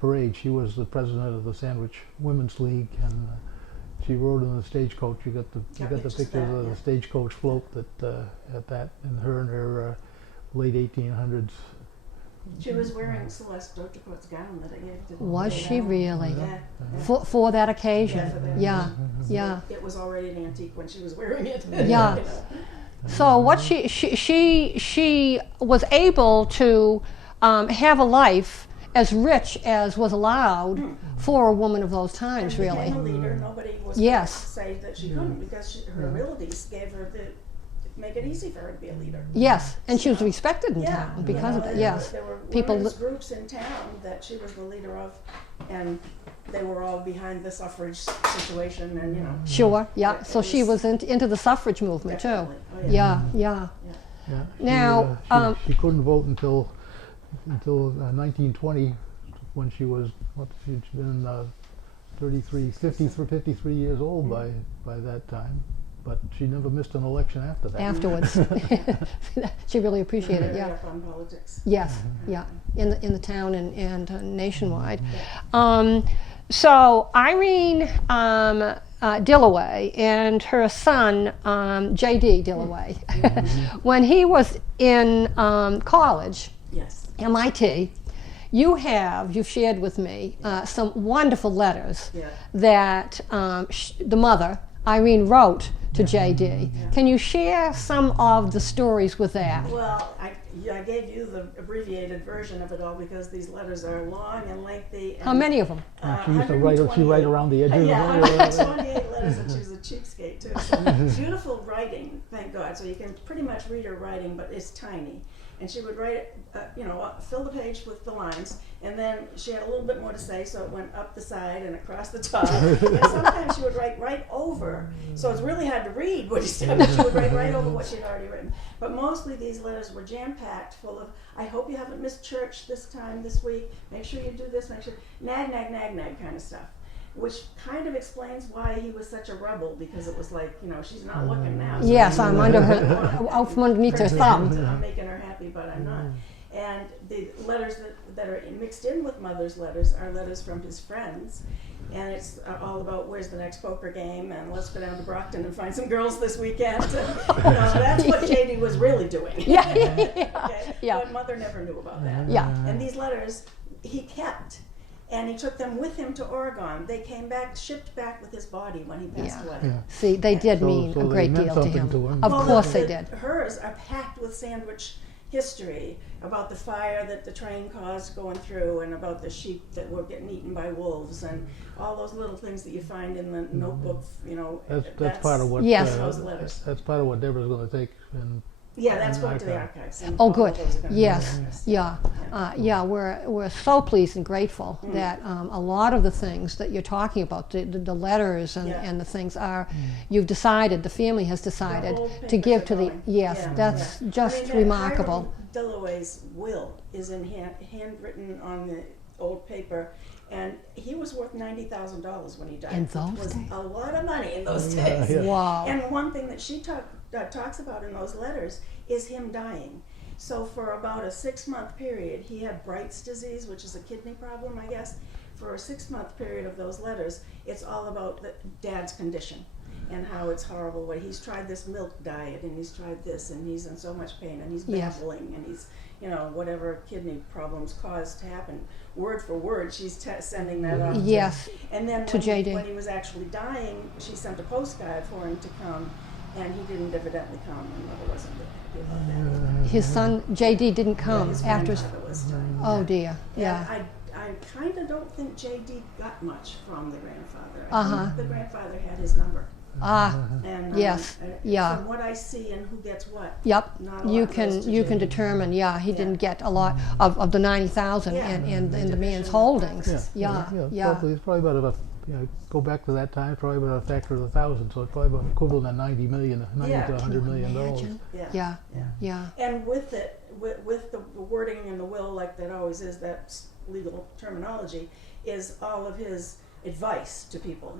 Parade. She was the president of the Sandwich Women's League, and she rode in the stagecoach. You got the pictures of the stagecoach float and her late 1800s. She was wearing Celeste Dotricourt's gown that I gave to Was she really? Yeah. For that occasion? for that Yeah. occasion. Yeah. It was already an antique when she was wearing it. Yeah. So what she was able to have a life as rich as was allowed for a woman of those times, And really. became a leader. Nobody was Yes. going to say that she couldn't because her abilities gave her make it easy for her to be a leader. Yes, and she was respected in Yeah, town because of it. Yes, there were people. women's groups in town that she was the leader of, and they were all behind the suffrage situation, and you know. Sure, yeah. It So she was- was into the suffrage movement too. Definitely. Oh, Yeah, yeah. Yeah, Now, she couldn't vote until 1920, when she was she'd been 53 years old by that time, but she never missed an election after that. Afterwards, she really appreciated it. Very Yeah. up on politics. Yes, yeah, in the town and nationwide. So Irene Dillaway and her son J.D. Dillaway, when he was in college, Yes. MIT, you've shared with me some wonderful letters Yeah. that the mother Irene wrote to J.D. Can you share some of the stories with that? Well, I gave you the abbreviated version of it all because these letters are long and lengthy. And, How many of them? She used to write 128 around the edges. Yeah, of it. 128 letters, and she was a cheapskate too. So beautiful writing, thank God. So you can pretty much read her writing, but it's tiny. And she would write it, fill the page with the lines, and then she had a little bit more to say, so it went up the side and across the top. And sometimes she would write right over, so it's really hard to read what she said, but she would write right over what she'd already written. But mostly these letters were jam-packed, full of, I hope you haven't missed church this week, make sure you do this, make sure, nag kind of stuff. Which kind of explains why he was such a rebel, because it was like, she's not looking now. So Yes, I'm under her, out from underneath her thumb. I'm making her happy, but I'm not. And the letters that are mixed in with Mother's letters are letters from his friends. And it's all about where's the next poker game, and let's go down to Brockton and find some girls this weekend. That's what JD was really doing. Yeah, Okay? yeah. But Mother never knew about that. Yeah. And these letters he kept. And he took them with him to Oregon. They came back, shipped back with his body when he passed Yeah. away. Yeah. See, they did mean so a they great meant deal to something him. to him. Of Well, course they did. Hers are packed with Sandwich history about the fire that the train caused going through, and about the sheep that were getting eaten by wolves, and all those little things that you find in the notebook. That's part of what. Yes. Those letters. That's part of what Deborah's going to take. And Yeah, that's going to the archive. archives. And Oh, all good. of those are gonna be Yes. in there. Yeah. We're so pleased and grateful that a lot of the things that you're talking about, the letters and, Yeah. and the things are, you've decided, the family has decided The whole to papers give are to the, going. yes, Yeah, that's yeah. just Hiram remarkable. Dillaway's will is in handwritten on the old paper, and he was worth $90,000 when he died. In It those was days? a lot of money in those days. Yeah. Wow. And one thing that she talks about in those letters is him dying. So for about a 6-month period, he had Bright's disease, which is a kidney problem, I guess. For a 6-month period of those letters, it's all about Dad's condition and how it's horrible. What he's tried this milk diet, and he's tried this, and he's in so much pain, and he's Yes. babbling, and he's, whatever kidney problems caused to happen. Word for word, she's sending that off. Yes. And then To when, JD. when he was actually dying, she sent a postcard for him to come, and he didn't evidently come, and Mother wasn't happy about that. His son JD didn't come His after his, grandfather was dying. oh dear, yeah. And I kind of don't think JD got much from the grandfather. Uh-huh. think the grandfather had his number. Ah, And, Yes, and yeah. From what I see and who gets what. yep, Not a you lot goes can, to you can JD. determine, yeah, he Yeah. didn't get a lot of the 90,000 Yeah. and the Division man's of holdings, properties. yeah. Probably, it's probably about go back to that time, probably about a factor of 1,000, so it's probably about equivalent to 90 Yeah. to 100 million dollars. Imagine. Yeah. Yeah, Yeah. yeah, And with it, with the wording in the will, like that always is, that legal terminology, is all of his advice to people.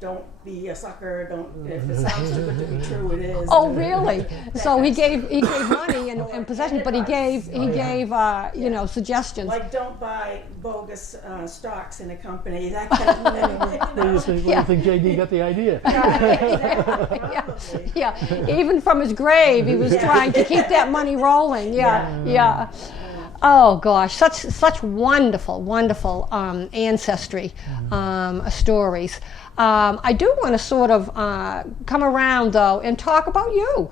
Don't be a sucker. Don't, if it sounds too good to be true, it is. Oh, really? So he gave money and possessions, but he gave suggestions. Like, don't buy bogus stocks in a company. That kind of thing. Where do you think, Yeah. JD got the idea? Exactly, Yeah. probably. Yeah, even from his grave, he was Yeah. trying to keep that money rolling. Yeah. Oh gosh, such wonderful ancestry stories. I do want to sort of come around though and talk about you,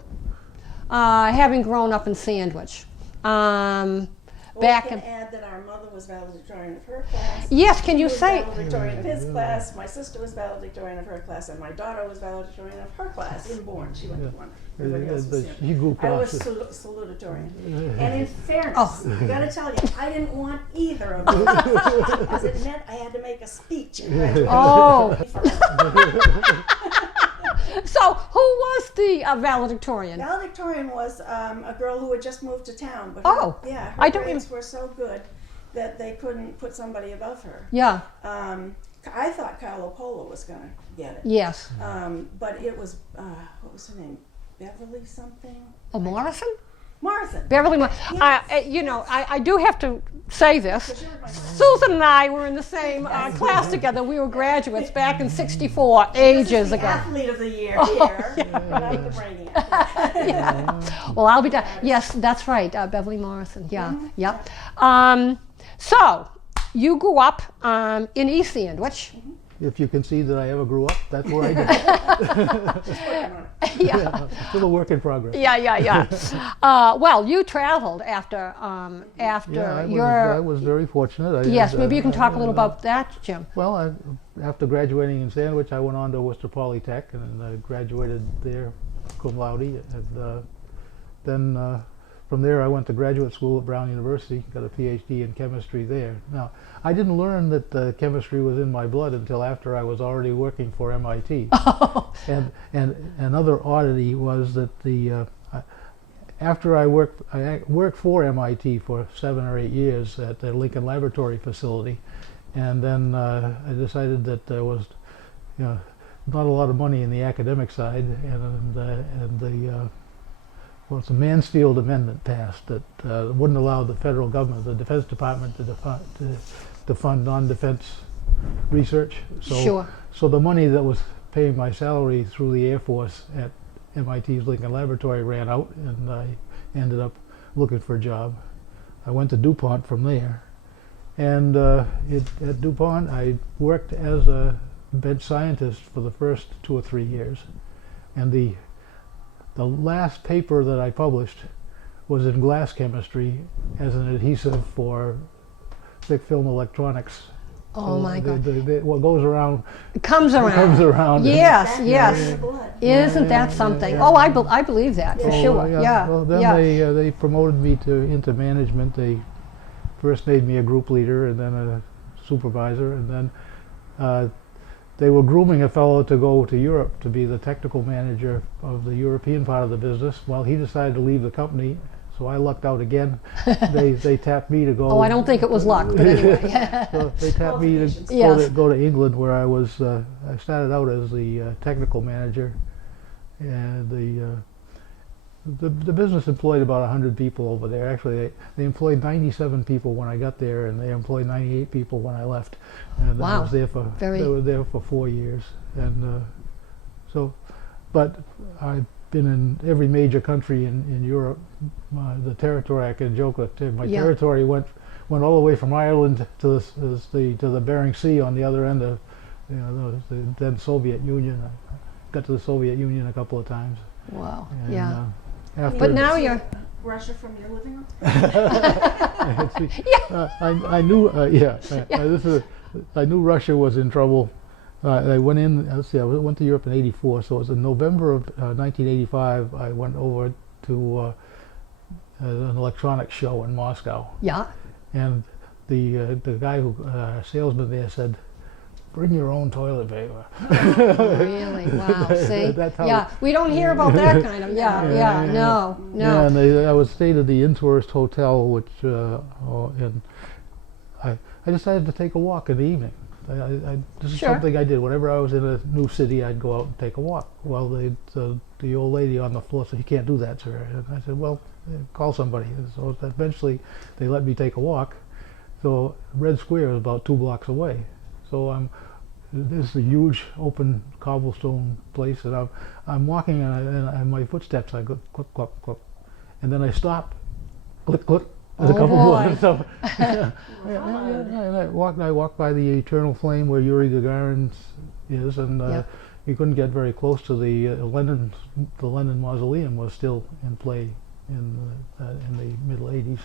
having grown up in Sandwich. back we in. can add that our mother was valedictorian of her class. Yes, can you He was say? valedictorian of his class. My sister was valedictorian of her class, and my daughter was valedictorian of her class in Bourne. She went to one. Everybody else was here. She grew I was past it. salutatorian. And in fairness, Oh. I gotta tell you, I didn't want either of those because it meant I had to make a speech in graduation. Oh. So who was the valedictorian? Valedictorian was a girl who had just moved to town. But Oh, yeah, her I don't grades were so good that they couldn't put somebody above her. Yeah. I thought Carlo Polo was going to get it. Yes. But it was, what was her name? Beverly something? Oh, Morrison? Martha. Beverly. Yes. You know, I do have to say this. Because you were my friend. Susan and I were in the same class together. We were graduates back in '64, ages This is the ago. athlete of the year here, but I'm the brainiac. Yeah. Well, I'll be done. Yes, that's right. Beverly Morrison. Yeah. Mm-hmm. Yep. So you grew up in East End, which. If you can see that I ever grew up, that's where I did. Working on it. Yeah. Still a work in progress. Yeah. Well, you traveled after Yeah, your. I was very fortunate. Yes, maybe you can talk a little about that, Jim. Well, after graduating in Sandwich, I went on to Worcester Polytech and I graduated there cum laude. And then from there, I went to graduate school at Brown University, got a PhD in chemistry there. Now, I didn't learn that chemistry was in my blood until after I was already working for MIT. And another oddity was that after I worked for MIT for 7 or 8 years at the Lincoln Laboratory facility, and then I decided that there was, not a lot of money in the academic side, and the the Mansfield Amendment passed that wouldn't allow the federal government, the Defense Department, to fund non-defense research. So the money that was paying my salary through the Air Force at MIT's Lincoln Laboratory ran out, and I ended up looking for a job. I went to DuPont from there, and at DuPont I worked as a bench scientist for the first 2 or 3 years, and the last paper that I published was in glass chemistry as an adhesive for thick film electronics. Oh my God! What goes around Comes around. comes around. Yes, Back yes. in the blood. Isn't that something? yeah. Oh, I believe that for Yeah. sure. Yeah. Well, then they promoted me into management. They first made me a group leader and then a supervisor, and then they were grooming a fellow to go to Europe to be the technical manager of the European part of the business. Well, he decided to leave the company, so I lucked out again. They tapped me to go. Oh, I don't think it was luck, but anyway. So they tapped me to Yes. go to England, where I was. I started out as the technical manager, and the business employed about 100 people over there. Actually, they employed 97 people when I got there, and they employed 98 people when I left. And I Wow. was there for Very- I was there for 4 years, and but I've been in every major country in Europe. The territory, I can joke that my Yeah. territory went all the way from Ireland to the Bering Sea on the other end of the then Soviet Union. I got to the Soviet Union a couple of times. Wow. And, Yeah. After But now you're. Russia from your living room? I knew I knew Russia was in trouble. I went in. Let's see. I went to Europe in '84, so it was in November of 1985. I went over to an electronics show in Moscow, Yeah. and the guy who salesman there said, "Bring your own toilet paper." Really? Wow. See? That's how Yeah. We don't hear about that kind of. Yeah. Yeah. No. Yeah, No. and I was stayed at the Intourist Hotel, which and I decided to take a walk in the evening. This is Sure. something I did whenever I was in a new city. I'd go out and take a walk. Well, the old lady on the floor said, "You can't do that, sir." And I said, "Well, call somebody." And so eventually, they let me take a walk. So Red Square is about 2 blocks away. So this is a huge open cobblestone place, and I'm walking, and my footsteps, I go click, click, click, and then I stop, click, click. There's a Oh, couple boy. more. So, and I walked by the Eternal Flame where Yuri Gagarin is, and Yeah. you couldn't get very close to the Lenin. The Lenin Mausoleum was still in play in the middle '80s,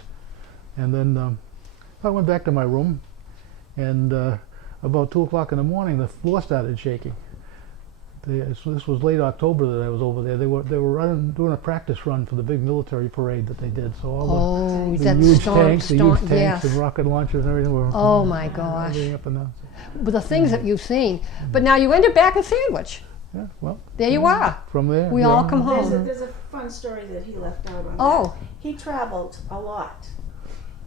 And then I went back to my room, and about 2 o'clock in the morning, the floor started shaking. So this was late October that I was over there. They were doing a practice run for the big military parade that they did. So all Oh, the that huge storm, tanks, yes. and rocket launchers and everything were Oh my gosh. everything up and down. But the things that you've seen. But now you ended back in Sandwich. Yeah, well, There you are. from there We yeah. all come There's home. there's a fun story that he left out on Oh. that. He traveled a lot.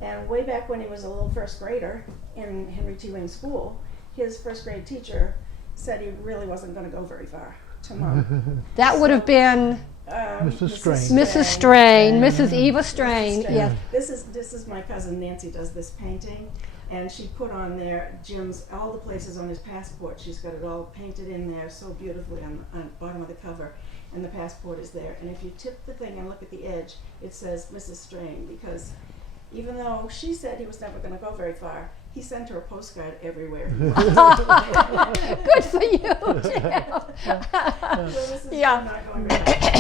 And way back when he was a little first grader in Henry T. Wayne School, his first grade teacher said he really wasn't going to go very far to Mom. That would have been Mrs. Strain. Mrs. Strain, Mrs. Eva Strain. Strain. Yes. This is my cousin Nancy does this painting, and she put on there Jim's all the places on his passport. She's got it all painted in there so beautifully on the bottom of the cover, and the passport is there. And if you tip the thing and look at the edge, it says Mrs. Strain, because even though she said he was never going to go very far, he sent her a postcard everywhere. Good for you, Jim. Yeah.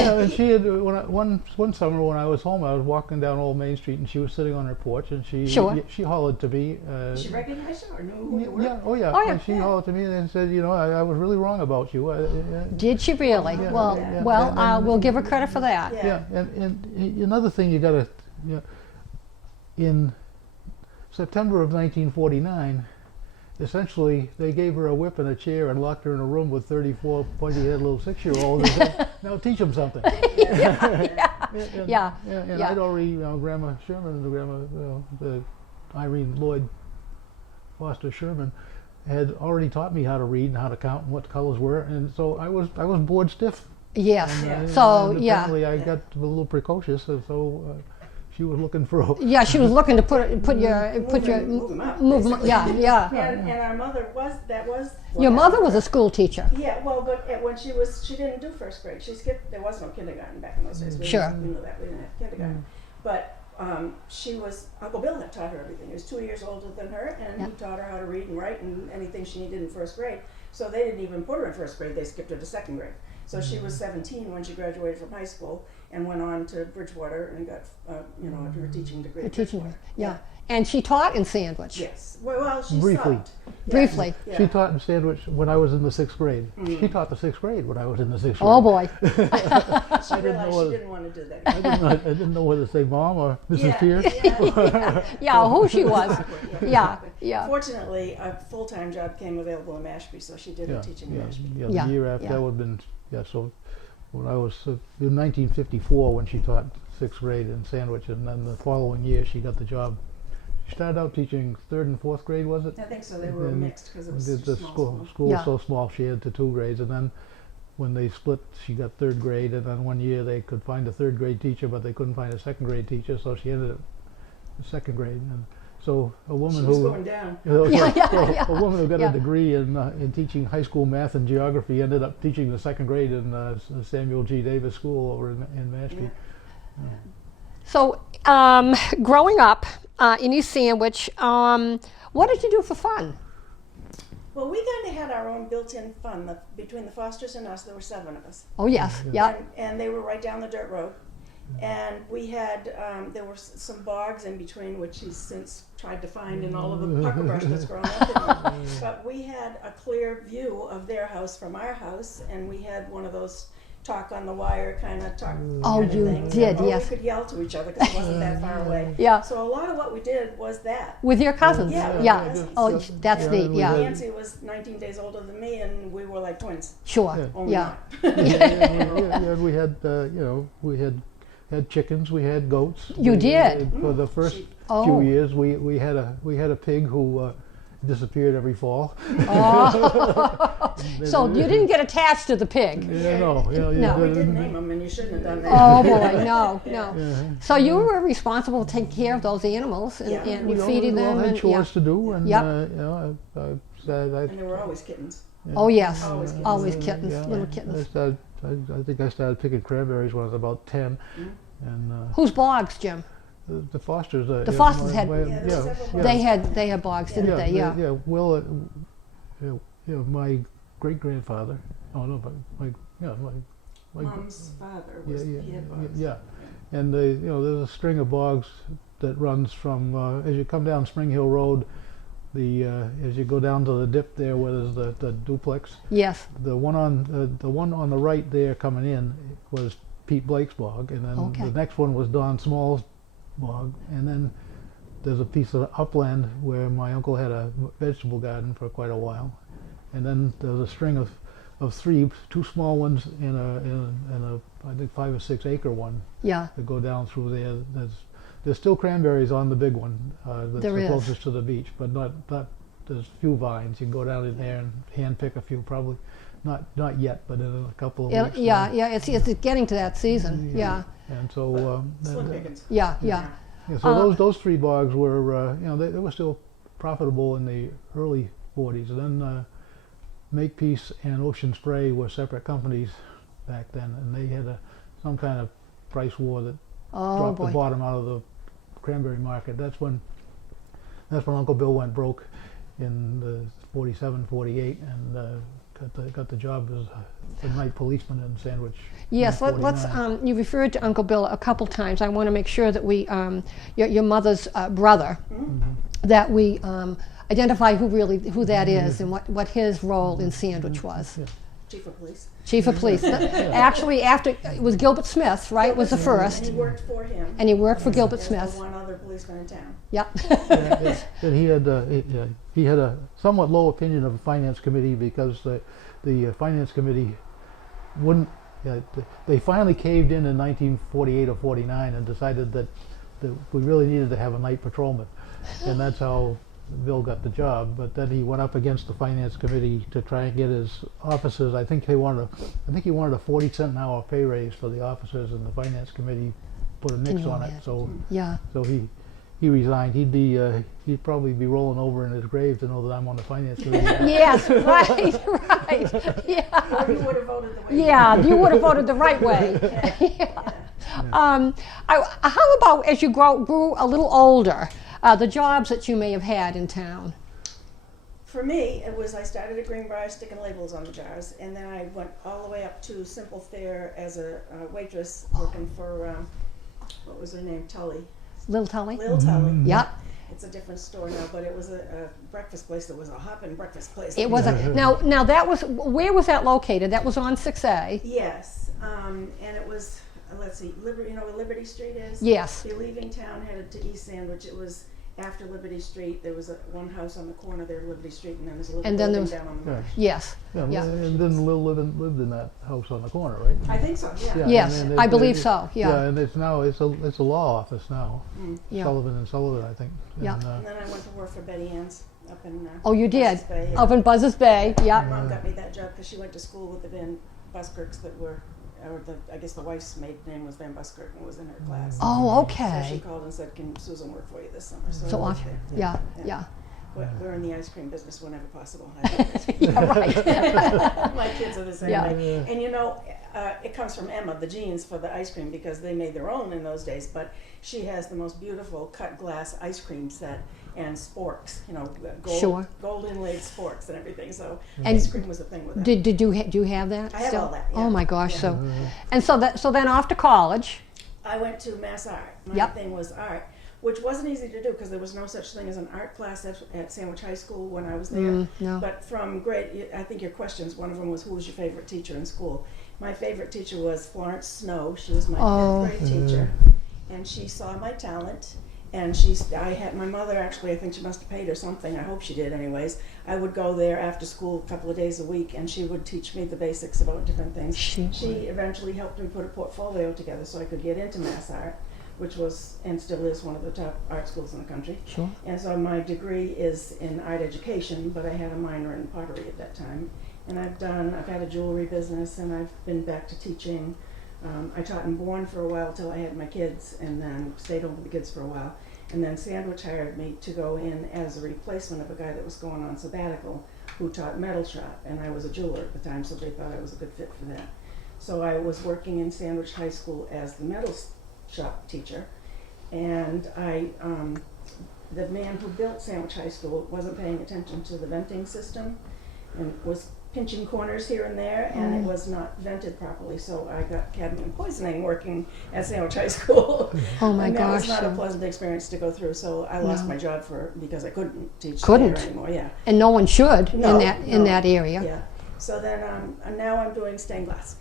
Yeah, and she had one summer when I was home, I was walking down Old Main Street, and she was sitting on her porch, and she hollered to me. She recognized you or knew who you were? Yeah, oh yeah. Oh, yeah. And she hollered to me and said, you know, I was really wrong about you. Did she really? Yeah, Well, yeah. well, we'll give her credit for that. Yeah. Yeah, and another thing you got to, in September of 1949, essentially they gave her a whip and a chair and locked her in a room with 34 pointy-headed little 6-year-olds and said, now teach them something. Yeah. And Yeah. I'd already, Grandma Sherman and the Irene Lloyd Foster Sherman had already taught me how to read and how to count and what colors were, and so I was bored stiff. Yes. And, So, and yeah. apparently I got a little precocious, and so she was looking for a Yeah, she was looking to put your Move them up, move 'em- basically. yeah. And our mother was what Your mother happened. was a school teacher. Yeah, well, but when she didn't do first grade. She skipped. There was no kindergarten back in those days. Sure. We knew that we didn't have kindergarten. But she was Uncle Bill had taught her everything. He was 2 years older than her, and he taught her how to read and write and anything she needed in first grade. So they didn't even put her in first grade. They skipped her to second grade. So she was 17 when she graduated from high school and went on to Bridgewater and got her teaching degree. at Teaching. Bridgewater. Yeah. And she taught in Sandwich. Yes. Well, she Briefly. stopped. Yeah. Briefly. Yeah. She taught in Sandwich when I was in the 6th grade. She taught the 6th grade when I was in the 6th grade. Oh boy. She didn't realized know she whether- didn't want to do that. I didn't know whether to say Mom or Mrs. Pierce. Yeah, who she was. Exactly, Yeah, exactly. yeah. Fortunately, a full-time job came available in Mashpee, so she did her teaching in Mashpee. Yeah, the year after yeah. that would have been, so when I was in 1954 when she taught 6th grade in Sandwich, and then the following year she got the job. She started out teaching 3rd and 4th grade, was it? I think so. They were And mixed because it was the small school school. was Yeah. so small she had to 2 grades, and then when they split she got 3rd grade, and then one year they could find a 3rd grade teacher but they couldn't find a 2nd grade teacher, so she ended up in 2nd grade. And so a woman She was who going down. a woman who got Yeah. a degree in teaching high school math and geography ended up teaching the 2nd grade in Samuel G. Davis School over in Mashpee. Yeah. So, growing up in East Sandwich, what did you do for fun? Well, we kind of had our own built-in fun. Between the Fosters and us, there were 7 of us. Oh yes, yeah. And they were right down the dirt road. And we had, there were some bogs in between, which he's since tried to find in all of the puckerbrush that's grown up in them. But we had a clear view of their house from our house, and we had one of those talk on the wire kind of talk Oh, kind of you things. did, Or yes. we could yell to each other because it wasn't that far away. Yeah. So a lot of what we did was that. With your cousins? Yeah, with Yeah. my cousins. Oh, that's Yeah, neat. we Yeah. had- Nancy was 19 days older than me, and we were like twins. Sure. Yeah. Only Yeah. not. We had we had chickens, we had goats. You did? For the first Oh. few years, we had a pig who disappeared every fall. Oh. So you didn't get attached to the pig? No. No. We did name them, and you shouldn't have done that. Oh boy, no, Yeah. no. So you were responsible to take care of those animals and, Yeah. and We all- feeding we all them had and chores to do, and Yep. And there were always kittens. oh yes, Always kittens. always kittens, yeah, little I kittens. think I started picking cranberries when I was about 10, Mm. and Whose bogs, Jim? the Fosters. The Fosters had- Yeah, there were several They had bogs, didn't they? Yeah. Yeah. Well, my great grandfather. Oh no, but my Mom's father was, he had bugs. yeah. And there's a string of bogs that runs from as you come down Spring Hill Road, as you go down to the dip there where there's the duplex. Yes. The one on the right there coming in was Pete Blake's bog, and then Okay. the next one was Don Small's bog, and then there's a piece of upland where my uncle had a vegetable garden for quite a while, and then there's a string of two small ones and a I think 5 or 6 acre one Yeah. that go down through there. There's still cranberries on the big one that's There the is. closest to the beach, but not there's few vines. You can go down in there and hand pick a few, probably not yet, but in a couple of weeks. Yeah, yeah, it's getting to that season. Yeah, And so Slim pickings. yeah, yeah. yeah, so those 3 bogs were they were still profitable in the early 40s. And then Makepeace and Ocean Spray were separate companies back then, and they had some kind of price war that Oh dropped boy. the bottom out of the cranberry market. That's when Uncle Bill went broke in the 47, 48, and got the job as a night policeman in Sandwich. Yes, in let's. 49. You referred to Uncle Bill a couple times. I want to make sure that we, your mother's brother, that we identify who that is and what his role in Sandwich was. Chief of police. Chief of police. Actually, after it was Gilbert Smith, right? Was the And first, he worked for him. and he worked for As- Gilbert as Smith. the one other policeman in town. Yeah. And he had a somewhat low opinion of the finance committee because the finance committee wouldn't. They finally caved in 1948 or 49 and decided that we really needed to have a night patrolman, and that's how Bill got the job. But then he went up against the finance committee to try and get his officers. I think he wanted a 40-cent an hour pay raise for the officers, and the finance committee put a nix on it. So Yeah. he resigned. He'd probably be rolling over in his grave to know that I'm on the finance committee. Yes. Right. Right. Yeah. Or you would have voted the way. Yeah. You would have voted the right way. Yeah. How about as you grew a little older, the jobs that you may have had in town? For me, it was I started at Greenbrier sticking labels on the jars, and then I went all the way up to Simple Fare as a waitress working for, what was her name, Tully. Little Tully? Lil Tully. Yep. It's a different store now, but it was a breakfast place that was a hopping breakfast place. It was now that was, where was that located? That was on 6A. Yes, and it was, let's see, Liberty, you know where Liberty Street is? Yes. You're leaving town headed to East Sandwich. It was after Liberty Street. There was one house on the corner there, Liberty Street, and then there's a little And then building there down on the Yeah. marsh. Yes. Yeah, Yeah. and then Lil lived in that house on the corner, right? I think so, yeah. Yeah, Yes, and I believe so, yeah. and it's a law office now. Yeah. Sullivan and Sullivan, I think. Yeah. And, And then I went to work for Betty Ann's up in Oh, you did? Buzzards Bay, yeah. Up in Buzzards Bay. My Yep. mom got me that job because she went to school with the Van Buskirks that were, or I guess the wife's maid name was Van Buskirk and was in her class. Oh, So she okay. called and said, "Can Susan work for you this summer?" So I off. worked there. Yeah. Yeah. We're in the ice cream business whenever possible. Yeah. Right. My kids are the same Yeah. way. And you know, it comes from Emma, the jeans for the ice cream, because they made their own in those days. But she has the most beautiful cut glass ice cream set and sporks, you know, Sure. gold inlaid sporks and everything. So And ice cream was a thing with her. do you have that? I have still? all that, Oh yeah. my gosh. Yeah. So then off to college. I went to Mass Art. My Yep. thing was art, which wasn't easy to do because there was no such thing as an art class at Sandwich High School when I was there. No. But from grade, I think your questions, one of them was, who was your favorite teacher in school? My favorite teacher was Florence Snow. She was my Oh. fifth grade teacher, and she saw my talent. And I had my mother actually. I think she must have paid her something. I hope she did. Anyways, I would go there after school a couple of days a week, and she would teach me the basics about different things. She Eventually helped me put a portfolio together so I could get into Mass Art, which was and still is one of the top art schools in the country. Sure. And so my degree is in art education, but I had a minor in pottery at that time. And I've had a jewelry business, and I've been back to teaching. I taught in Bourne for a while till I had my kids, and then stayed home with the kids for a while. And then Sandwich hired me to go in as a replacement of a guy that was going on sabbatical who taught metal shop, and I was a jeweler at the time, so they thought I was a good fit for that. So I was working in Sandwich High School as the metal shop teacher, and the man who built Sandwich High School wasn't paying attention to the venting system and was pinching corners here and there, and it was not vented properly, so I got cadmium poisoning working at Sandwich High School. Oh my And that was gosh. not a pleasant experience to go through, so I lost No. my job because I couldn't teach Couldn't. there anymore, yeah. And no one should No, in no. that area. Yeah, so then, and now I'm doing stained glass.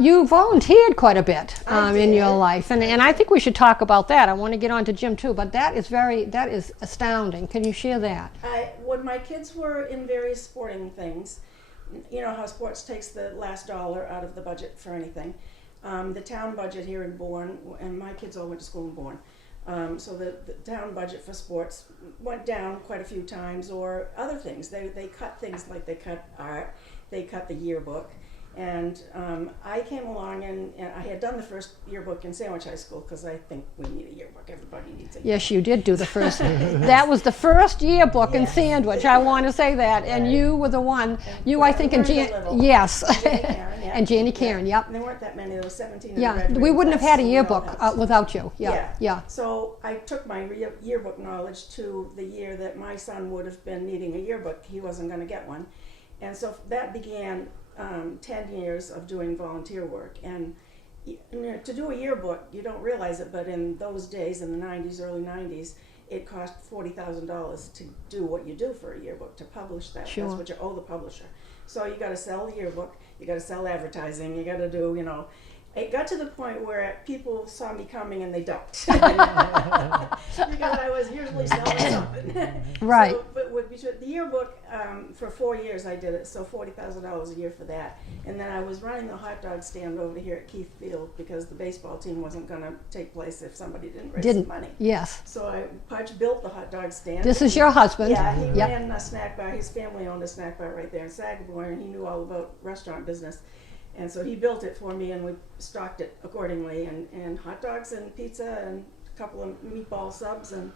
You volunteered quite a bit I in your did. life, and I think we should talk about that. I want to get on to Jim too, but that is astounding. Can you share that? When my kids were in various sporting things, you know how sports takes the last dollar out of the budget for anything. The town budget here in Bourne, and my kids all went to school in Bourne, so the town budget for sports went down quite a few times, or other things. They cut things like they cut art, they cut the yearbook. And I came along and I had done the first yearbook in Sandwich High School because I think we need a yearbook. Everybody needs a yearbook. Yes, you did do the first. That was the first yearbook in Yes. Sandwich. I want to say that, and you were the one. You, I think, and Brenda Jan. Little. Yes, Janie Karen, yeah. and Janie Karen. Yep. And there weren't that many. There was 17 in the Yeah, graduating we wouldn't have had a class, so yearbook we all helped. without you. Yeah, yeah. So I took my yearbook knowledge to the year that my son would have been needing a yearbook. He wasn't going to get one. And so that began 10 years of doing volunteer work. And to do a yearbook, you don't realize it, but in those days, in the 90s, early 90s, it cost $40,000 to do what you do for a yearbook, to publish that. Sure. That's what you owe the publisher. So you got to sell the yearbook, you got to sell advertising, you got to do, It got to the point where people saw me coming and they ducked. Because I was usually selling something. Right. So, but between the yearbook, for 4 years I did it, so $40,000 a year for that. And then I was running the hot dog stand over here at Keith Field because the baseball team wasn't going to take place if somebody didn't raise some money. Yes. So Pudge built the hot dog stand. This is your husband. Yeah, he Yep. ran a snack bar. His family owned a snack bar right there in Saginaw, and he knew all about restaurant business. And so he built it for me, and we stocked it accordingly, and hot dogs and pizza and a couple of meatball subs, and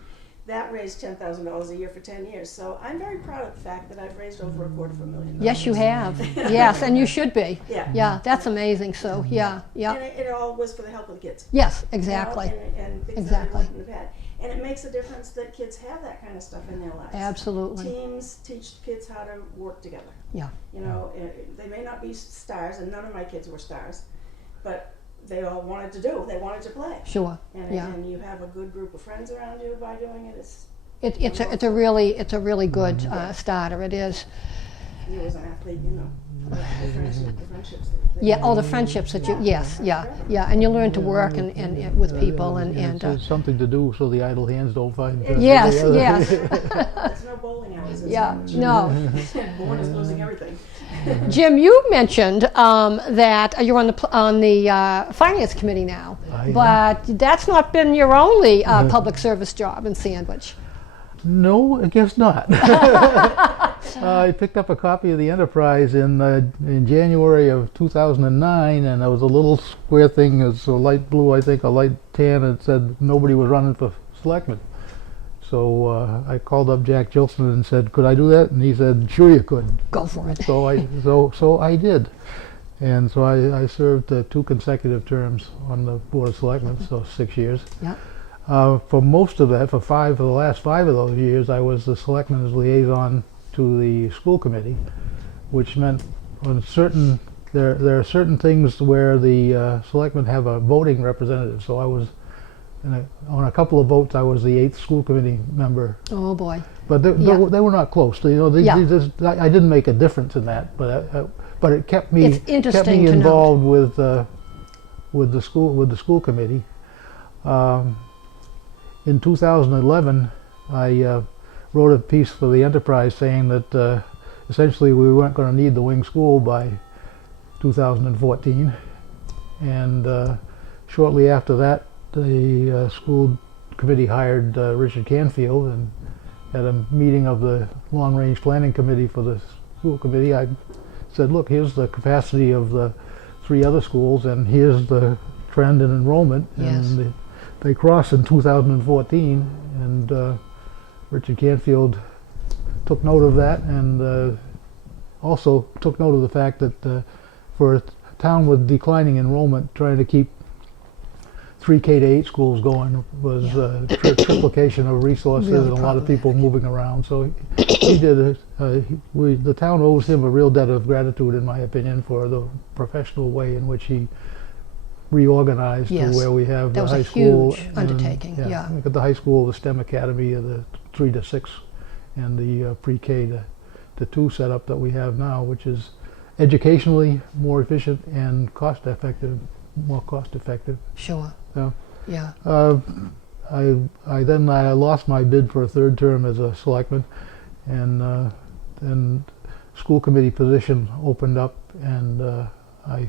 that raised $10,000 a year for 10 years. So I'm very proud of the fact that I've raised over $250,000. Yes, you have. Yes, and you should be. Yeah. Yeah, that's amazing. So, yeah, And yeah. it all was for the help of the kids. Yes, you know, exactly. and things Exactly. that they wouldn't have had. And it makes a difference that kids have that kind of stuff in their lives. Absolutely. Teams teach kids how to work together. Yeah. They may not be stars, and none of my kids were stars, but they all wanted to do. They wanted to play. Sure. And, Yeah. and you have a good group of friends around you by doing it. It's a really good starter. It is. You as an athlete, the friendships. Yeah. All the friendships that you. Yes. Yeah. Yeah. And you learn to work and with people and It's something to do so the idle hands don't find. Yes. the other. Yes. There's no bowling hours. Yeah. No. Bourne is losing everything. Jim, you mentioned that you're on the finance committee now, I am. but that's not been your only public service job in Sandwich. No, I guess not. I picked up a copy of the Enterprise in January of 2009, and there was a little square thing. It was a light blue, I think, a light tan, and it said nobody was running for selectman. So I called up Jack Gilson and said, "Could I do that?" And he said, "Sure, you could." Go for it. So I did, and so I served 2 consecutive terms on the Board of Selectmen, so 6 years. Yeah. For most of that, for the last 5 of those years, I was the selectman's liaison to the school committee, which meant there are certain things where the selectmen have a voting representative. So I was on a couple of votes. I was the 8th school committee member, Oh boy. but they were not close. Yeah. I didn't make a difference in that, but it kept me It's interesting to note. involved with the school committee. In 2011, I wrote a piece for the Enterprise saying that essentially we weren't going to need the wing school by 2014, and shortly after that, the school committee hired Richard Canfield, and at a meeting of the Long Range Planning Committee for the school committee, I said, "Look, here's the capacity of the 3 other schools, and here's the trend in enrollment." Yes. And they crossed in 2014, and Richard Canfield took note of that, and also took note of the fact that for a town with declining enrollment, trying to keep 3 K-8 schools going was triplication of resources Really and a lot of people moving around. So he did it. The town owes him a real debt of gratitude, in my opinion, for the professional way in which he reorganized Yes. to where we have That the was a high school. huge undertaking, yeah. Look at the high school, the STEM Academy, the 3 to 6, and the pre-K to 2 setup that we have now, which is educationally more efficient and more cost effective. Sure. So, Yeah. I lost my bid for a 3rd term as a selectman, and then school committee position opened up, and I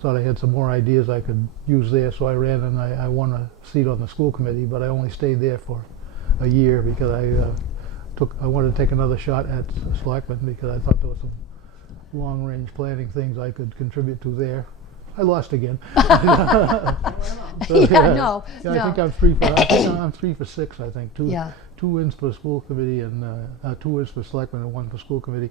thought I had some more ideas I could use there, so I ran and I won a seat on the school committee, but I only stayed there for a year because I wanted to take another shot at selectman because I thought there was some long-range planning things I could contribute to there. I lost again. Yeah, no, Yeah, no. I think I'm 3 for 6. I think Yeah. 2 wins for school committee and 2 wins for selectmen and 1 for school committee.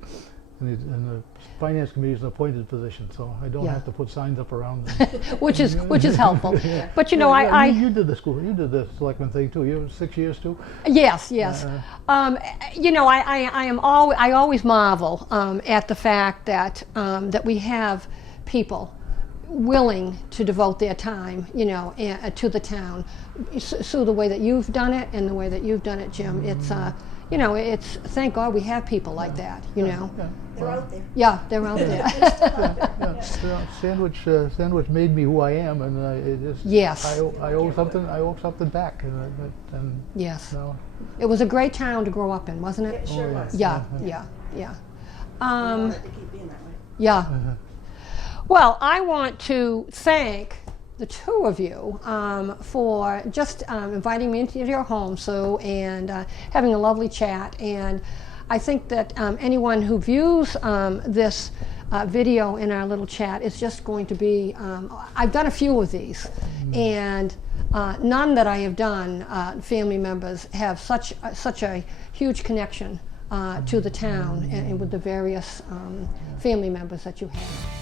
And the finance committee is an appointed position, so I don't Yeah. have to put signs up around them. which is helpful. But you know, you did the selectman thing too. You were 6 years too. Yes, yes. You know, I always marvel at the fact that that we have people willing to devote their time, you know, to the town. So the way that you've done it and the way that you've done it, Jim, it's you know, it's thank God we have people like that. You know. They're out there. Yeah, they're out there. Sandwich made me who I am, and it just Yes. I owe something back, and Yes. no. It was a great town to grow up in, wasn't it? It sure yeah. was. Yeah, Uh-huh. yeah. I wanted to keep being that way. Yeah. Well, I want to thank the two of you for just inviting me into your home, Sue, and having a lovely chat. And I think that anyone who views this video in our little chat is just going to be, I've done a few of these, and none that I have done, family members have such a huge connection to the town and with the various family members that you have.